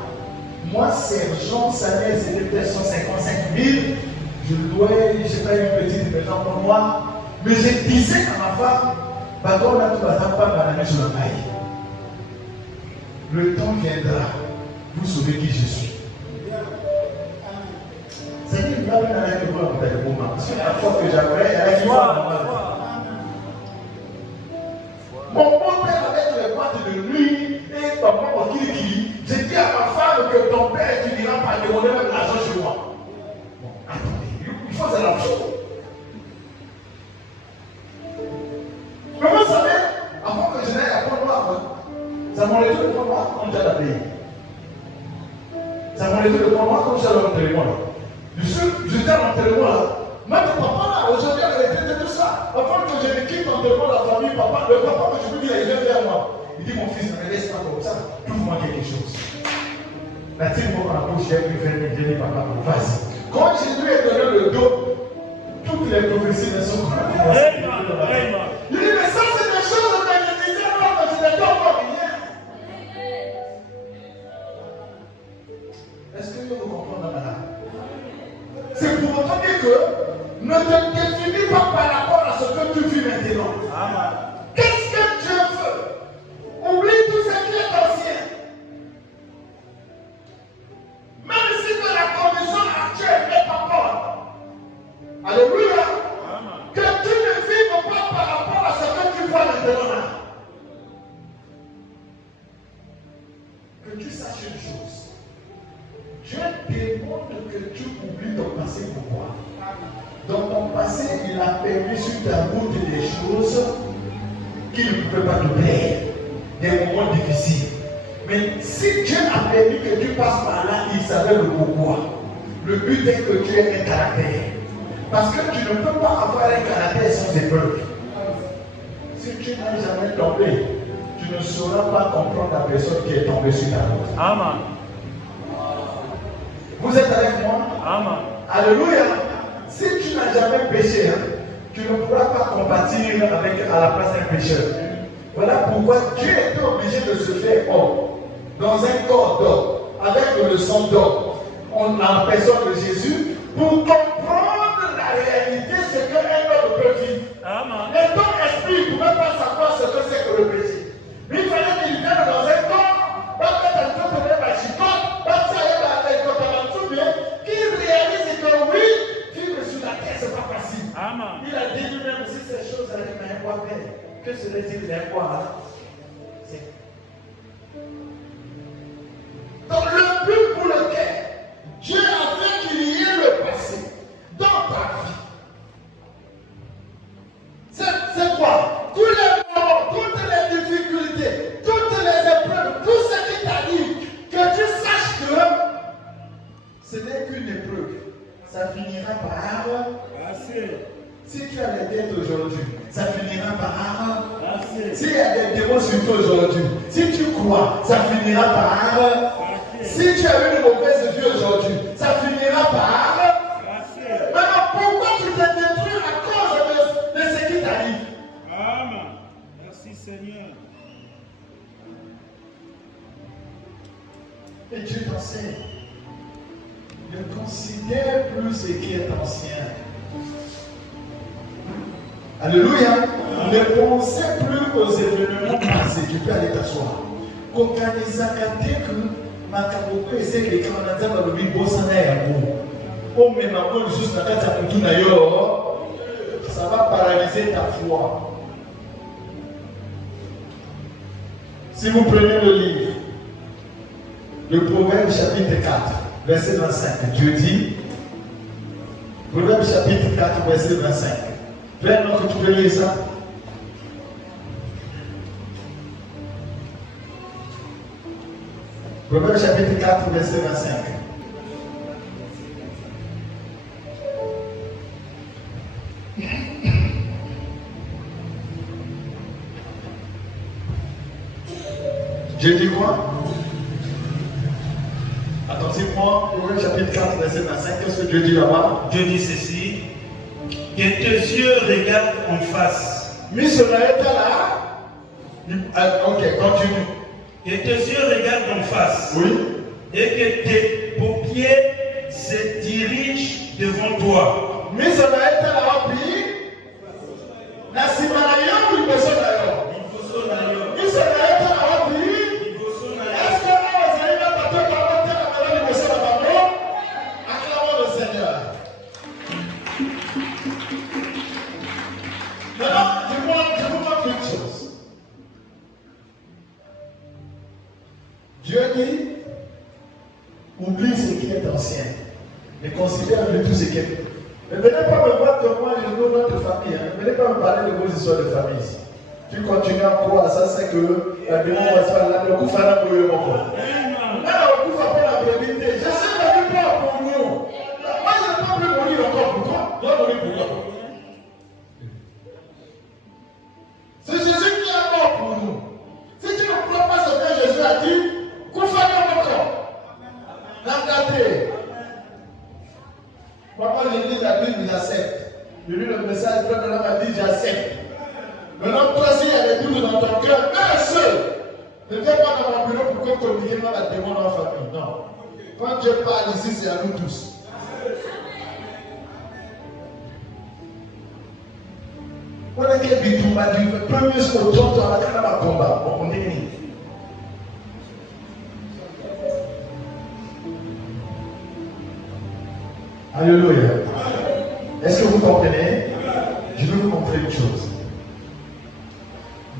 Moi, sergent, salaire, c'était peut-être 155 000. Je louais, je ne sais pas, une petite maison pour moi. Mais je disais à ma femme, on a tout pas mal sur la maille. Le temps viendra, vous saurez qui je suis. C'est-à-dire que là, on a un moment de moment. Parce que la fois que j'avais, elle a dit, mon beau-père avec les boîtes de nuit et papa au kiki, j'ai dit à ma femme que ton père étudiera par demander même l'argent chez moi. Bon, attendez, il faut de l'argent. Mais vous savez, avant que je n'aille à Pont-Noir, ça m'a laissé le Pont-Noir comme j'ai la paye. Ça m'a laissé le Pont-Noir comme j'ai l'enterrement là. J'étais à l'enterrement là. Même papa là, aujourd'hui, elle était tout ça. Avant que je ne quitte l'enterrement de la famille, papa, le papa que je peux dire, il vient vers moi. Il dit, mon fils, ne me laisse pas comme ça. Trouve-moi quelque chose. N'a-t-il pas dans la bouche, j'ai pris 20 000, j'ai dit, papa, vas-y. Quand je lui ai donné le dos, toutes les prophéties ne sont pas commencées. Il dit, mais ça, c'est des choses que je disais alors que je n'étais encore rien. Est-ce que vous comprenez maintenant? C'est pour autant dire que ne te définis pas par rapport à ce que tu vis maintenant. Qu'est-ce que Dieu veut? Oublie tout ce qui est ancien. Même si de la condition actuelle n'est pas bonne. Alléluia. Que t'a goûté des choses qui ne pouvaient pas te plaire, des moments difficiles. Mais si Dieu a permis que tu passes par là, il savait le pourquoi. Le but est que tu aies un caractère. Parce que tu ne peux pas avoir un caractère sans épreuve. Si tu n'as jamais tombé, tu ne sauras pas comprendre la personne qui est tombée sur ta route. Amen. Vous êtes avec moi? Amen. Alléluia. Si tu n'as jamais péché, tu ne pourras pas compatir à la place d'un pécheur. Voilà pourquoi Dieu était obligé de se faire homme dans un corps d'homme, avec le sang d'homme, en personne de Jésus, pour comprendre la réalité, ce qu'un homme peut vivre. Amen. Et ton esprit ne pouvait pas savoir ce que c'est que le péché. Mais il fallait qu'il vienne dans un corps, qu'il réalise que oui, vivre sur la terre, c'est pas facile. Amen. Il a dit lui-même si ces choses arrivent à un roi père, que serait-il d'un roi là? Donc le but pour lequel Dieu a fait qu'il y ait le passé dans ta vie, c'est quoi? Tous les moments, toutes les difficultés, toutes les épreuves, tout ce qui t'arrive, que tu saches que ce n'est qu'une épreuve. Ça finira par... Assez. Si tu as des dettes aujourd'hui, ça finira par... Assez. S'il y a des démons sur toi aujourd'hui, si tu crois, ça finira par... Si tu as eu une mauvaise vie aujourd'hui, ça finira par... Maintenant, pourquoi tu te détruis à cause de ce qui t'arrive? Amen. Merci Seigneur. Et Dieu t'enseigne. Ne considère plus ce qui est ancien. Alléluia. Ne pensez plus aux événements passés. Tu peux aller t'asseoir. Makaboko essaye de Canada dans le Bible, ça n'a oh, mais ma bonne juste la carte à tout d'ailleurs, ça va paralyser ta foi. Si vous prenez le livre, le Proverbe chapitre 4, verset 25, Dieu dit, Proverbe chapitre 4, verset 25. Vraiment que tu peux lire ça. Proverbe chapitre 4, verset 25. Dieu dit quoi? Attentivement, Proverbe chapitre 4, verset 25. Qu'est-ce que Dieu dit là-bas? Dieu dit ceci, que tes yeux regardent en face. Mais cela est là. Ok, continue. Que tes yeux regardent en face. Oui. Et que tes paupières se dirigent devant toi. Mais cela est là, puis. La Simanayon ou le Bessonayon? Mais cela est là, puis. Est-ce que vous avez un bateau qui va monter la maladie du Bessonayon? Acclamons le Seigneur. Maintenant, je vous montre une chose. Dieu dit, oublie ce qui est ancien, mais considère tout ce qui est. Ne venez pas me voir que moi je veux notre famille. Ne venez pas me parler de vos histoires de famille ici. Tu continues à croire, ça c'est que la démon va se faire là, le coup fera pour eux. Là, le coup va pas la prévité. Je sais que tu pas pour nous. Moi je ne peux plus mourir encore pour toi. Dois mourir pour toi. C'est Jésus qui est mort pour nous. Si tu ne crois pas ce que Jésus a dit, moi, je lis la Bible, j'accepte. Je lis le message, le frère m'a dit, j'accepte. Maintenant, toi, s'il y a des doutes dans ton cœur, un seul. Ne viens pas dans mon bureau pour que communiquer dans la démon dans la famille. Non. Quand Dieu parle ici, c'est à nous tous. On est quel bitou m'a dit, premier sur le temps, tu as la combat. On est mis. Alléluia. Est-ce que vous comprenez? Je veux vous montrer une chose.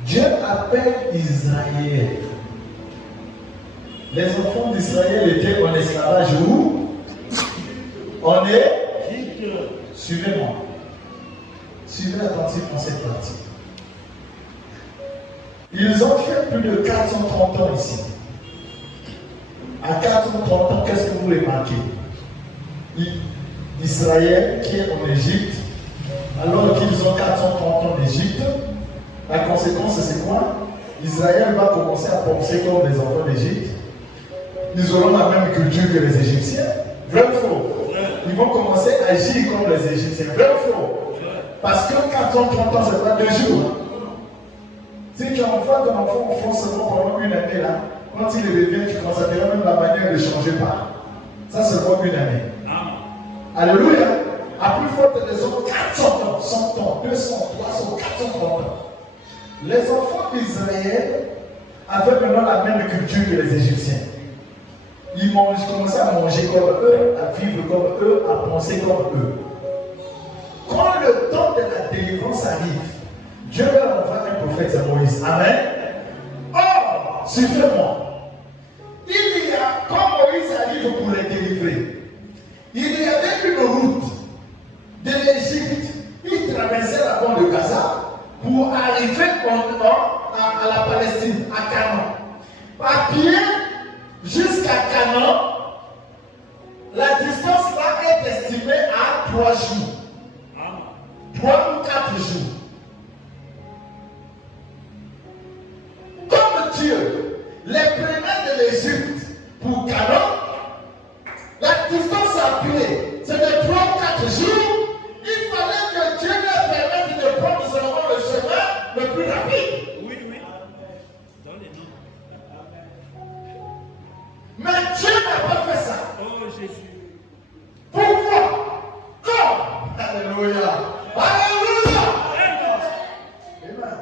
Dieu appelle Israël. Les enfants d'Israël étaient en esclavage où? On est? Suivez-moi. Suivez attentivement cette partie. Ils ont fait plus de 430 ans ici. À 430 ans, qu'est-ce que vous remarquez? Israël qui est en Égypte, alors qu'ils ont 430 ans d'Égypte, la conséquence c'est quoi? Israël va commencer à penser comme les enfants d'Égypte. Ils auront la même culture que les Égyptiens. Vrai ou faux? Ils vont commencer à agir comme les Égyptiens. Vrai ou faux? Parce que 430 ans, c'est pas 2 jours. Si tu envoies ton enfant en France seulement pendant une année là, quand il revient, tu constateras même la manière de changer pas. Ça, c'est pour une année. Alléluia. À plus forte raison, 400 ans, 100 ans, 200, 300, 430 ans. Les enfants d'Israël avaient maintenant la même culture que les Égyptiens. Ils commençaient à manger comme eux, à vivre comme eux, à penser comme eux. Quand le temps de la délivrance arrive, Dieu leur envoie un prophète, c'est Moïse. Amen. Or, suivez-moi. Il y a, quand Moïse arrive pour les délivrer, il y avait une route de l'Égypte. Il traversait la bande de Gaza pour arriver à la Palestine, à Canaan. Par pied jusqu'à Canaan, la distance là est estimée à 3 jours. 3 ou 4 jours. Comme Dieu les prenait de l'Égypte pour Canaan, la distance à pied, c'est de 3 ou 4 jours. Il fallait que Dieu leur permette de prendre seulement le chemin le plus rapide. Oui, oui. Dans les noms. Mais Dieu n'a pas fait ça. Oh Jésus. Pourquoi? Comme? Alléluia. Alléluia. Amen.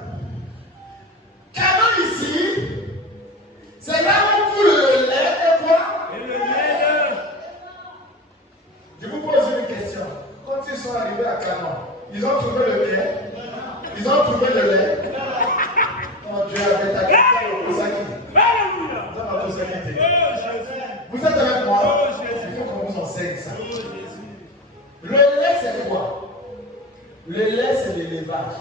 Canaan ici, c'est là où coule le lait et quoi? Et le lait. Je vous pose une question. Quand ils sont arrivés à Canaan, ils ont trouvé le lait. Ils ont trouvé le lait. Oh Dieu avait ta question au Kosaki. Alléluia. Dans la Kosaki. Oh Jésus. Vous êtes avec moi? Oh Jésus. Il faut qu'on vous enseigne ça. Oh Jésus. Le lait, c'est quoi? Le lait, c'est l'élevage.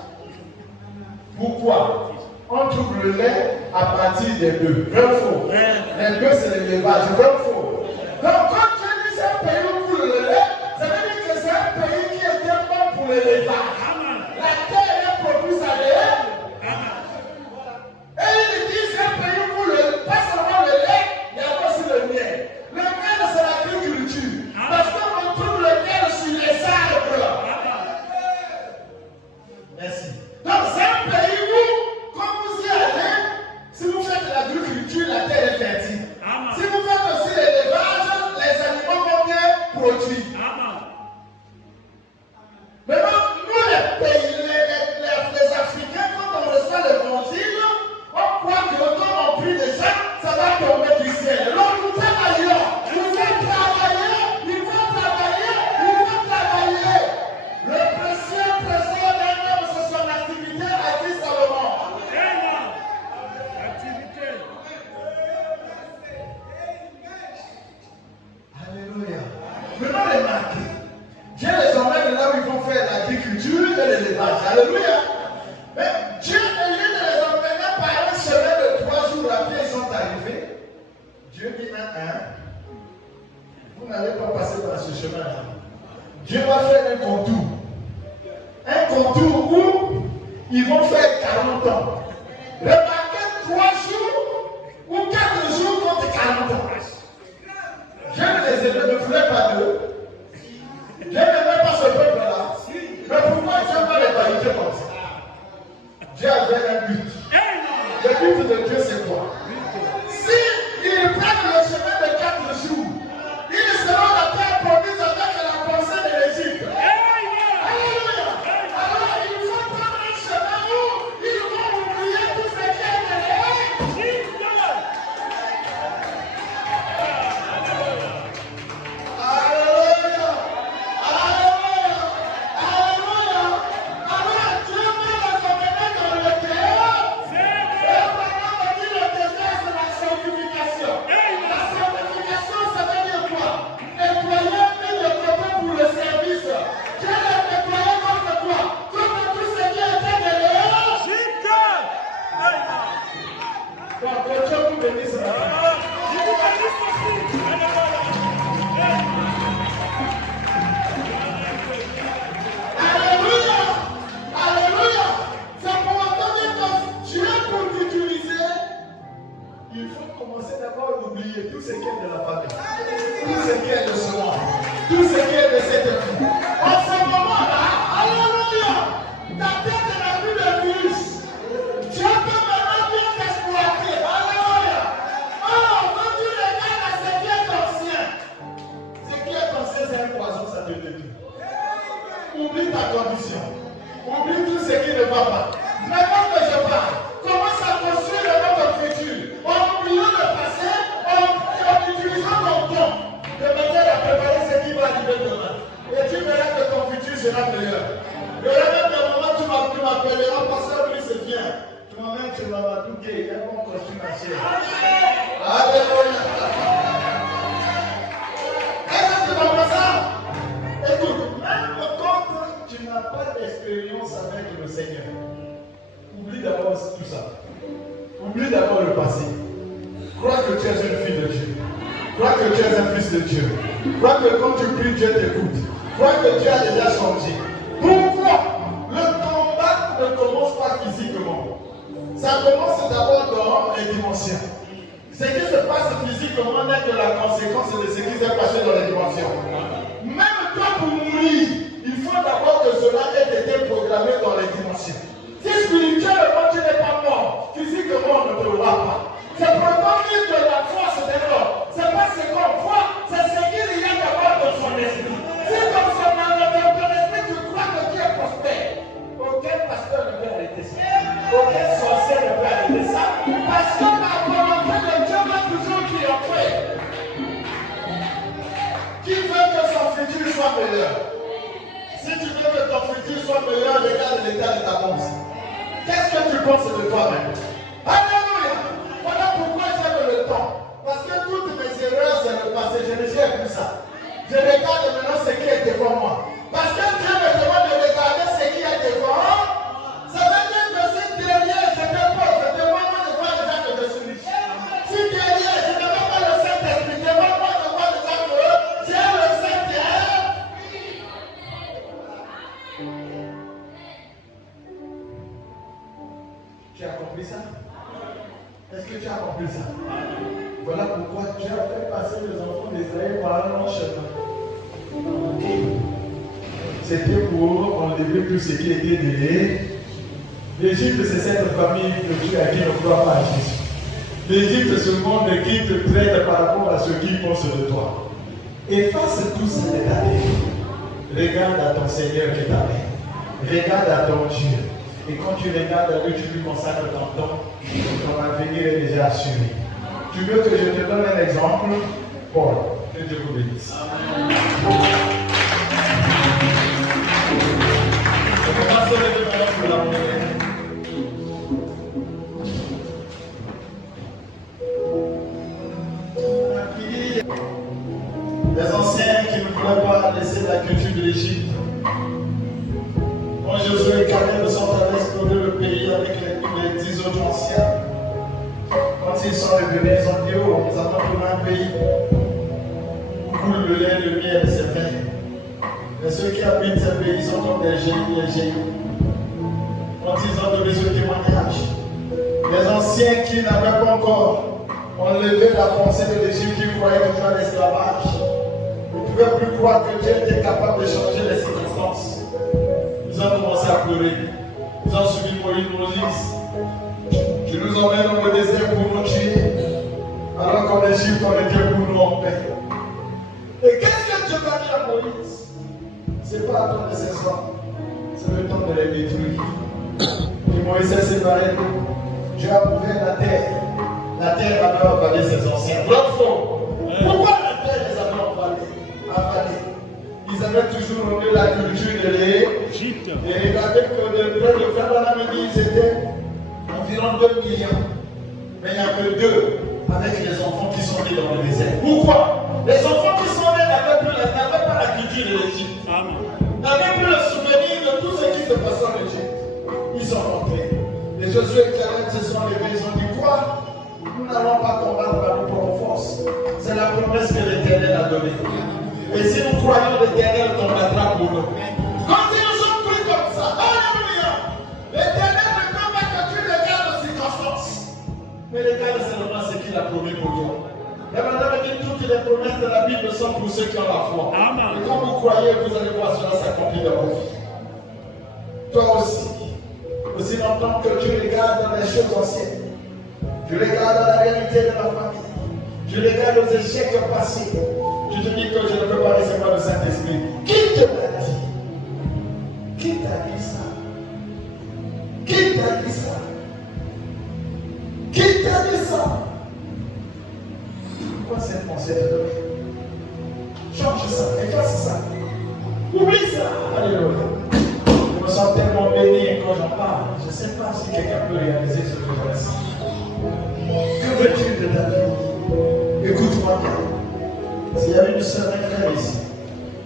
Pourquoi? On trouve le lait à partir des bœufs. Vrai ou faux? Les bœufs, c'est l'élevage. Vrai ou faux? Donc, quand tu dis c'est un pays où coule le lait, ça veut dire que c'est un pays qui est tellement pour l'élevage. La terre est propice à l'élevage. Et il dit c'est un pays où coule pas seulement le lait, il y a aussi le miel. Le miel, c'est l'agriculture. Parce qu'on trouve le miel sur les arbres. Merci. Donc, c'est un pays où, quand vous y allez, si vous faites l'agriculture, la terre est fertile. Si vous faites aussi l'élevage, les animaux vont bien produire. Maintenant, nous, les pays, les Africains, quand on reçoit l'évangile, on croit que comme on prie déjà, ça va tomber du ciel. Alors, nous travaillons. Il faut travailler. Il faut travailler. Il faut travailler. Le précieux trésor d'un homme, c'est son activité, a dit Salomon. Activité. Alléluia. Maintenant, remarquez. Dieu les emmène là où ils vont faire l'agriculture et l'élevage. Alléluia. Mais Dieu, au lieu de les emmener par un chemin de 3 jours après, ils sont arrivés. Dieu dit vous n'allez pas passer par ce chemin-là. Dieu va faire un contour. Un contour où ils vont faire 40 ans. Remarquez 3 jours ou 4 jours contre 40 ans. Dieu ne voulait pas d'eux. Dieu n'aimait pas ce peuple-là. Mais pourquoi Dieu va les valider comme ça? Dieu avait un but. Le but de Dieu, c'est quoi? Si ils prennent le chemin de 4 jours, ils seront la terre promise avec la pensée de l'Égypte. Alléluia. Alors, il faut prendre un chemin où ils vont oublier tout ce qui est derrière. Alléluia. Alléluia. Alléluia. Alors, Dieu va les emmener dans le terrain. Et pendant tout ce qui est de cette vie. En ce moment-là, alléluia, ta tête n'a plus de virus. Dieu peut maintenant bien t'exploiter. Alléluia. Oh, quand tu regardes à ce qui est ancien, ce qui est ancien, c'est un poison, ça te détruit. Oublie ta condition. Oublie tout ce qui ne va pas. Maintenant que je parle, commence à construire notre futur. En oubliant le passé, en utilisant ton temps, de manière à préparer ce qui va arriver demain. Et tu verras que ton futur sera meilleur. Il y aura même des moments où tu m'appelleras, pasteur Brice, viens. Toi-même, tu vas m'adouquer. Il y a un bon costume à ciel. Alléluia. Est-ce que tu comprends ça? Écoute, même quand tu n'as pas d'expérience avec le Seigneur, oublie d'abord tout ça. Oublie d'abord le passé. Crois que tu es une fille de Dieu. Crois que tu es un fils de Dieu. Crois que quand tu pries, Dieu t'écoute. Crois que Dieu a déjà changé. Pourquoi? Le combat ne commence pas physiquement. Ça commence d'abord dans les dimensions. Ce qui se passe physiquement n'est que la conséquence de ce qui s'est passé dans les dimensions. Même toi, pour mourir, il faut d'abord que cela ait été programmé dans les dimensions. Si spirituellement tu n'es pas mort, physiquement on ne te voit pas. C'est pourtant dire que la force de l'homme, c'est pas ce qu'on voit, c'est ce qu'il y a d'abord dans son esprit. Si comme son esprit tu crois que tu es prospère, aucun pasteur ne peut arrêter ça. Aucun sorcier ne peut arrêter ça. Parce que la volonté de Dieu va toujours triompher. Qui veut que son futur soit meilleur? Si tu veux que ton futur soit meilleur, regarde l'état de ta pensée. Qu'est-ce que tu penses de toi-même? Alléluia! Voilà pourquoi j'aime le temps. Parce que toutes mes erreurs, c'est le passé. Je ne sais plus ça. Je regarde maintenant ce qui est devant moi. Parce que Dieu me demande de regarder ce qui est devant. Ça veut dire que si derrière j'étais pauvre, devant moi je vois déjà que je suis riche. Si derrière je n'avais pas le Saint-Esprit, devant moi je vois déjà que j'ai le Saint-Esprit. Tu as compris ça? Est-ce que tu as compris ça? Voilà pourquoi Dieu a fait passer les enfants d'Israël par un long chemin. C'était pour enlever tout ce qui était de l'Égypte, c'est cette famille de Dieu à qui ne croit pas à Jésus. L'Égypte, c'est ce monde qui te traite par rapport à ce qu'ils pensent de toi. Efface tout ça de ta vie. Regarde à ton Seigneur qui t'amène. Regarde à ton Dieu. Et quand tu regardes à lui, tu lui consacres ton temps, ton avenir est déjà assuré. Tu veux que je te donne un exemple? Paul, que Dieu vous bénisse. Je commence à lever ma main pour la prière. Les anciens qui ne voulaient pas laisser la culture de l'Égypte, quand Josué et Caleb sont allés explorer le pays avec les 10 autres anciens, quand ils sont revenus, ils ont dit: oh, nous avons trouvé un pays où coule le lait, le miel, c'est vrai. Mais ceux qui habitent ce pays sont comme des génies, les génies. Quand ils ont donné ce témoignage, les anciens qui n'avaient pas encore enlevé la pensée de l'Égypte, qui croyaient toujours à l'esclavage, ne pouvaient plus croire que Dieu était capable de changer les circonstances. Ils ont commencé à pleurer. Ils ont suivi Moïse. Tu nous emmènes dans le désert pour nous tuer, alors qu'en Égypte, on était pour nous en paix. Et qu'est-ce que Dieu va dire à Moïse? C'est pas attendre de ces hommes, c'est le temps de les détruire. Et Moïse s'est séparé d'eux. Dieu a ouvert la terre. La terre avait avalé ses anciens. Pourquoi la terre les avait avalés? Ils avaient toujours nommé la culture de l'Égypte. Et regardez que le peuple de Pharaon a dit qu'ils étaient environ 2 millions. Mais il n'y a que 2 avec les enfants qui sont nés dans le désert. Pourquoi? Les enfants qui sont nés n'avaient pas la culture de l'Égypte. N'avaient plus le souvenir de tout ce qui se passait en Égypte. Ils sont rentrés. Et Josué et Caleb se sont levés. Ils ont dit: quoi? Nous n'allons pas combattre par nos propres forces. C'est la promesse que l'Éternel a donnée. Et si nous croyons, l'Éternel combattra pour nous. Quand ils nous ont pris comme ça, alléluia, l'Éternel ne peut pas que tu regardes aux circonstances, mais regarde seulement ce qu'il a promis pour toi. La madame dit toutes les promesses de la Bible sont pour ceux qui ont la foi. Amen. Et quand vous croyez, vous allez voir cela s'accomplir dans vos vies. Toi aussi, aussi longtemps que tu regardes dans les choses anciennes, tu regardes dans la réalité de la famille, tu regardes aux échecs passés, tu te dis que je ne peux pas recevoir le Saint-Esprit. Qui te l'a dit? Qui t'a dit ça? Qui t'a dit ça? Qui t'a dit ça? Pourquoi cette pensée de Dieu? Change ça, efface ça. Oublie ça. Alléluia. Je me sens tellement béni quand j'en parle. Je ne sais pas si quelqu'un peut réaliser ce que je ressens. Que veux-tu de ta vie? Écoute-moi bien. S'il y a une sœur et frère ici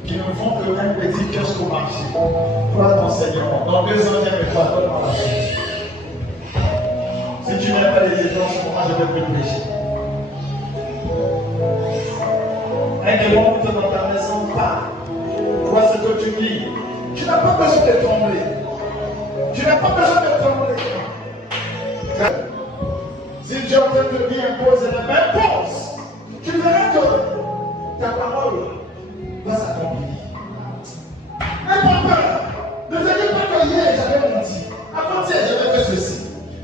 qui ne font que un petit kiosque au marché pour l'enseignement, dans 2 ans, viens me voir, donne-moi la chose. Si tu n'aimes pas les échanges, moi je vais te prêcher. Un démon monte dans ta maison, parle. Vois ce que tu dis. Tu n'as pas besoin de trembler. Tu n'as pas besoin de trembler. Si Dieu te dit impose les mains, pose. Tu verras que ta parole va s'accomplir. N'aie pas peur. Ne te dis pas que hier j'avais menti. Avant-hier j'avais fait ceci.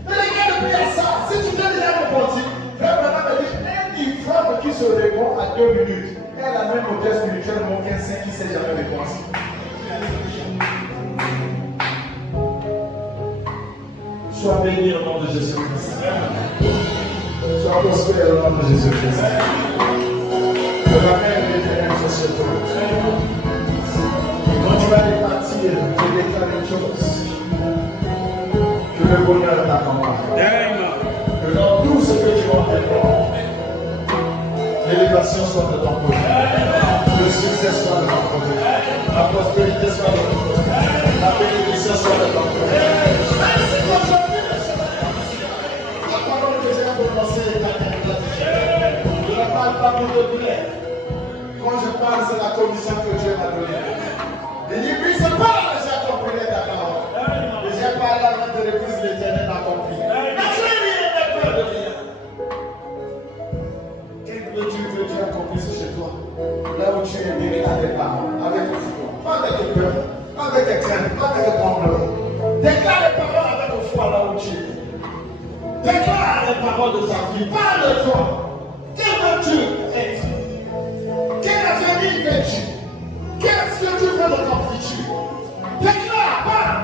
Mais les gars, depuis à ça, si tu t'es déjà repenti, frère Bernard me dit un ivrogne qui se répond à 2 minutes. Elle a la même hauteur spirituelle qu'un saint qui ne s'est jamais répenti. Sois béni au nom de Jésus-Christ. Sois prospère au nom de Jésus-Christ. Que la main de l'Éternel soit sur toi. Et quand tu vas départir, je déclare une chose. Que le bonheur t'accompagne. Que dans tout ce que tu entreprends, l'élévation soit de ton côté. Le succès soit de ton côté. La prospérité soit de ton côté. La bénédiction soit de ton côté. La parole que j'ai prononcée est ta candidature. Je ne parle pas pour te plaire. Quand je parle, c'est la commission que Dieu m'a donnée. Il dit, puis c'est pas là que j'ai accompli ta parole. Et j'ai parlé avant de l'épouse de l'Éternel accompli. Mais je n'ai peur de rien. Quel veux-tu que Dieu accomplisse chez toi? Là où tu es béni à tes parents, avec foi, pas avec peur, pas avec crainte, pas avec tremblement. Déclare les paroles avec foi là où tu es. Déclare les paroles de sa vie. Parle de toi. Quel veux-tu être? Quel avenir veux-tu? Qu'est-ce que tu veux dans ton futur? Déclare, parle.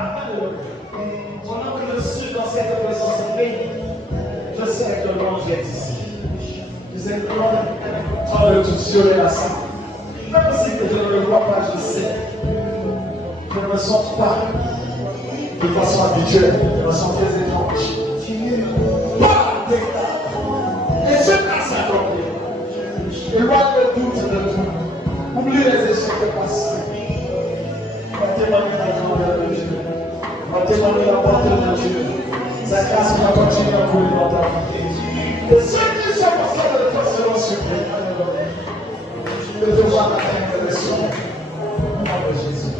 Pendant que je suis dans cette présence bénie, je sais que l'ange est ici. Je sais que l'ange est en train de tout sur la salle. Même si je ne le vois pas, je sais. Je ne me sens pas de façon habituelle, de façon très étrange. Parle, déclare. Et ce cas s'accomplit. Éloigne le doute de tout. Oublie les échecs passés. Va témoigner la grandeur de Dieu. Va témoigner la bonté de Dieu. Sa grâce va continuer à couler dans ta vie. Et ceux qui sont passés de toi seront surpris. De te voir atteindre le son. Au nom de Jésus.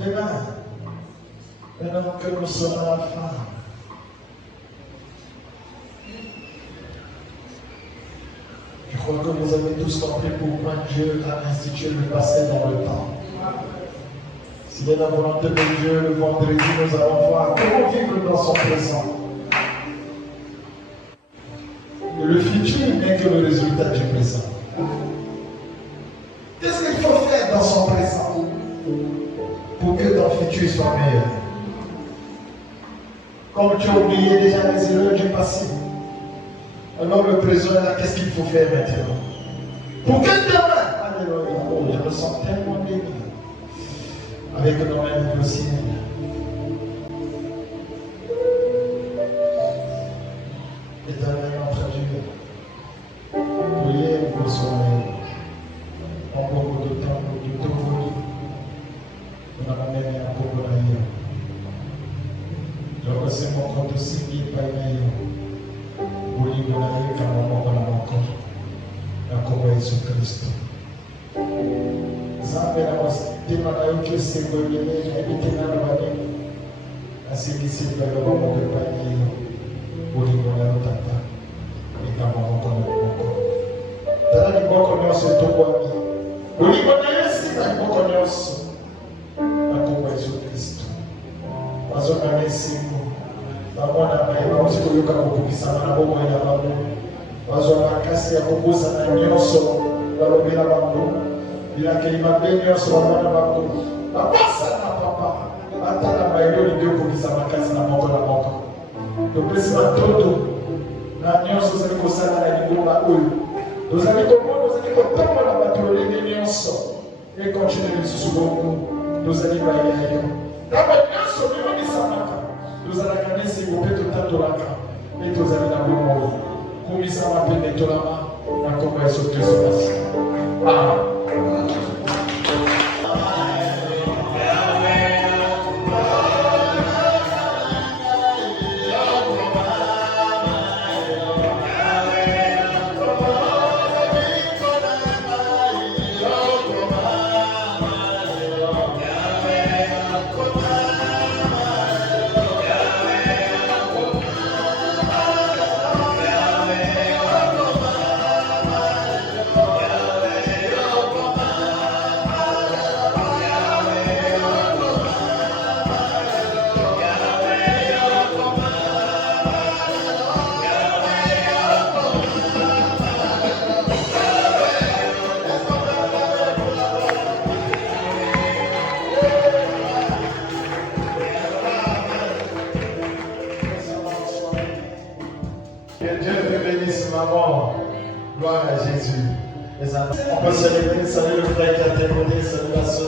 Amen. Maintenant que nous sommes à la fin, je crois que vous avez tous compris pourquoi Dieu a institué le passé dans le temps. S'il est la volonté de Dieu, le vendredi, nous allons voir comment vivre dans son présent. Et le futur n'est que le résultat du présent. Qu'est-ce qu'il faut faire dans son présent pour que ton futur soit meilleur? Comme tu as oublié déjà les erreurs du passé, alors le présent est là, qu'est-ce qu'il faut faire maintenant? Pour que demain, alléluia, oh, je me sens tellement béni avec nos mains avec le ciel. Éternel notre Dieu, priez pour soigner. En beaucoup de temps, nous te voulons. Nous n'avons même rien pour nous. Je reçois mon compte aussi, il n'y a pas de Boli bonaye kama moko na moko na kombo ya Yesu Kristo. Nzambe na motema na yo esengo elele nayebi na banini asikisi mpelo bomoko epai na yo bolingo na yo tata ekama moko na moko. Tala liboko nyonso etongwami bolingo na yo esika liboko nyonso na kombo ya Yesu Kristo. Bazongana esengo bamwana baye baosi koyoka kokokisama na bomoi na bango bazwa makasi ya kobosana nyonso balobela bango bilakeli mabe nyonso bamwana bango babosana papa batala mayelo libi okokisa makasi na moko na moko topesi matoto na nyonso ozali kosala na lingomba oyo tozali komona ozali kotambola bato lolenge nyonso ekontinue lisusu bongo tozali bayeya yo ntango nyonso bimomisamaka tozalaka nesengo mpe totatolaka mpe tozali na bomoi komisama mpe netolama na kombo ya Yesu Kristo kasi. Amen. Gloire à Jésus. On peut célébrer, salut le frère qui a témoigné, salut la soeur.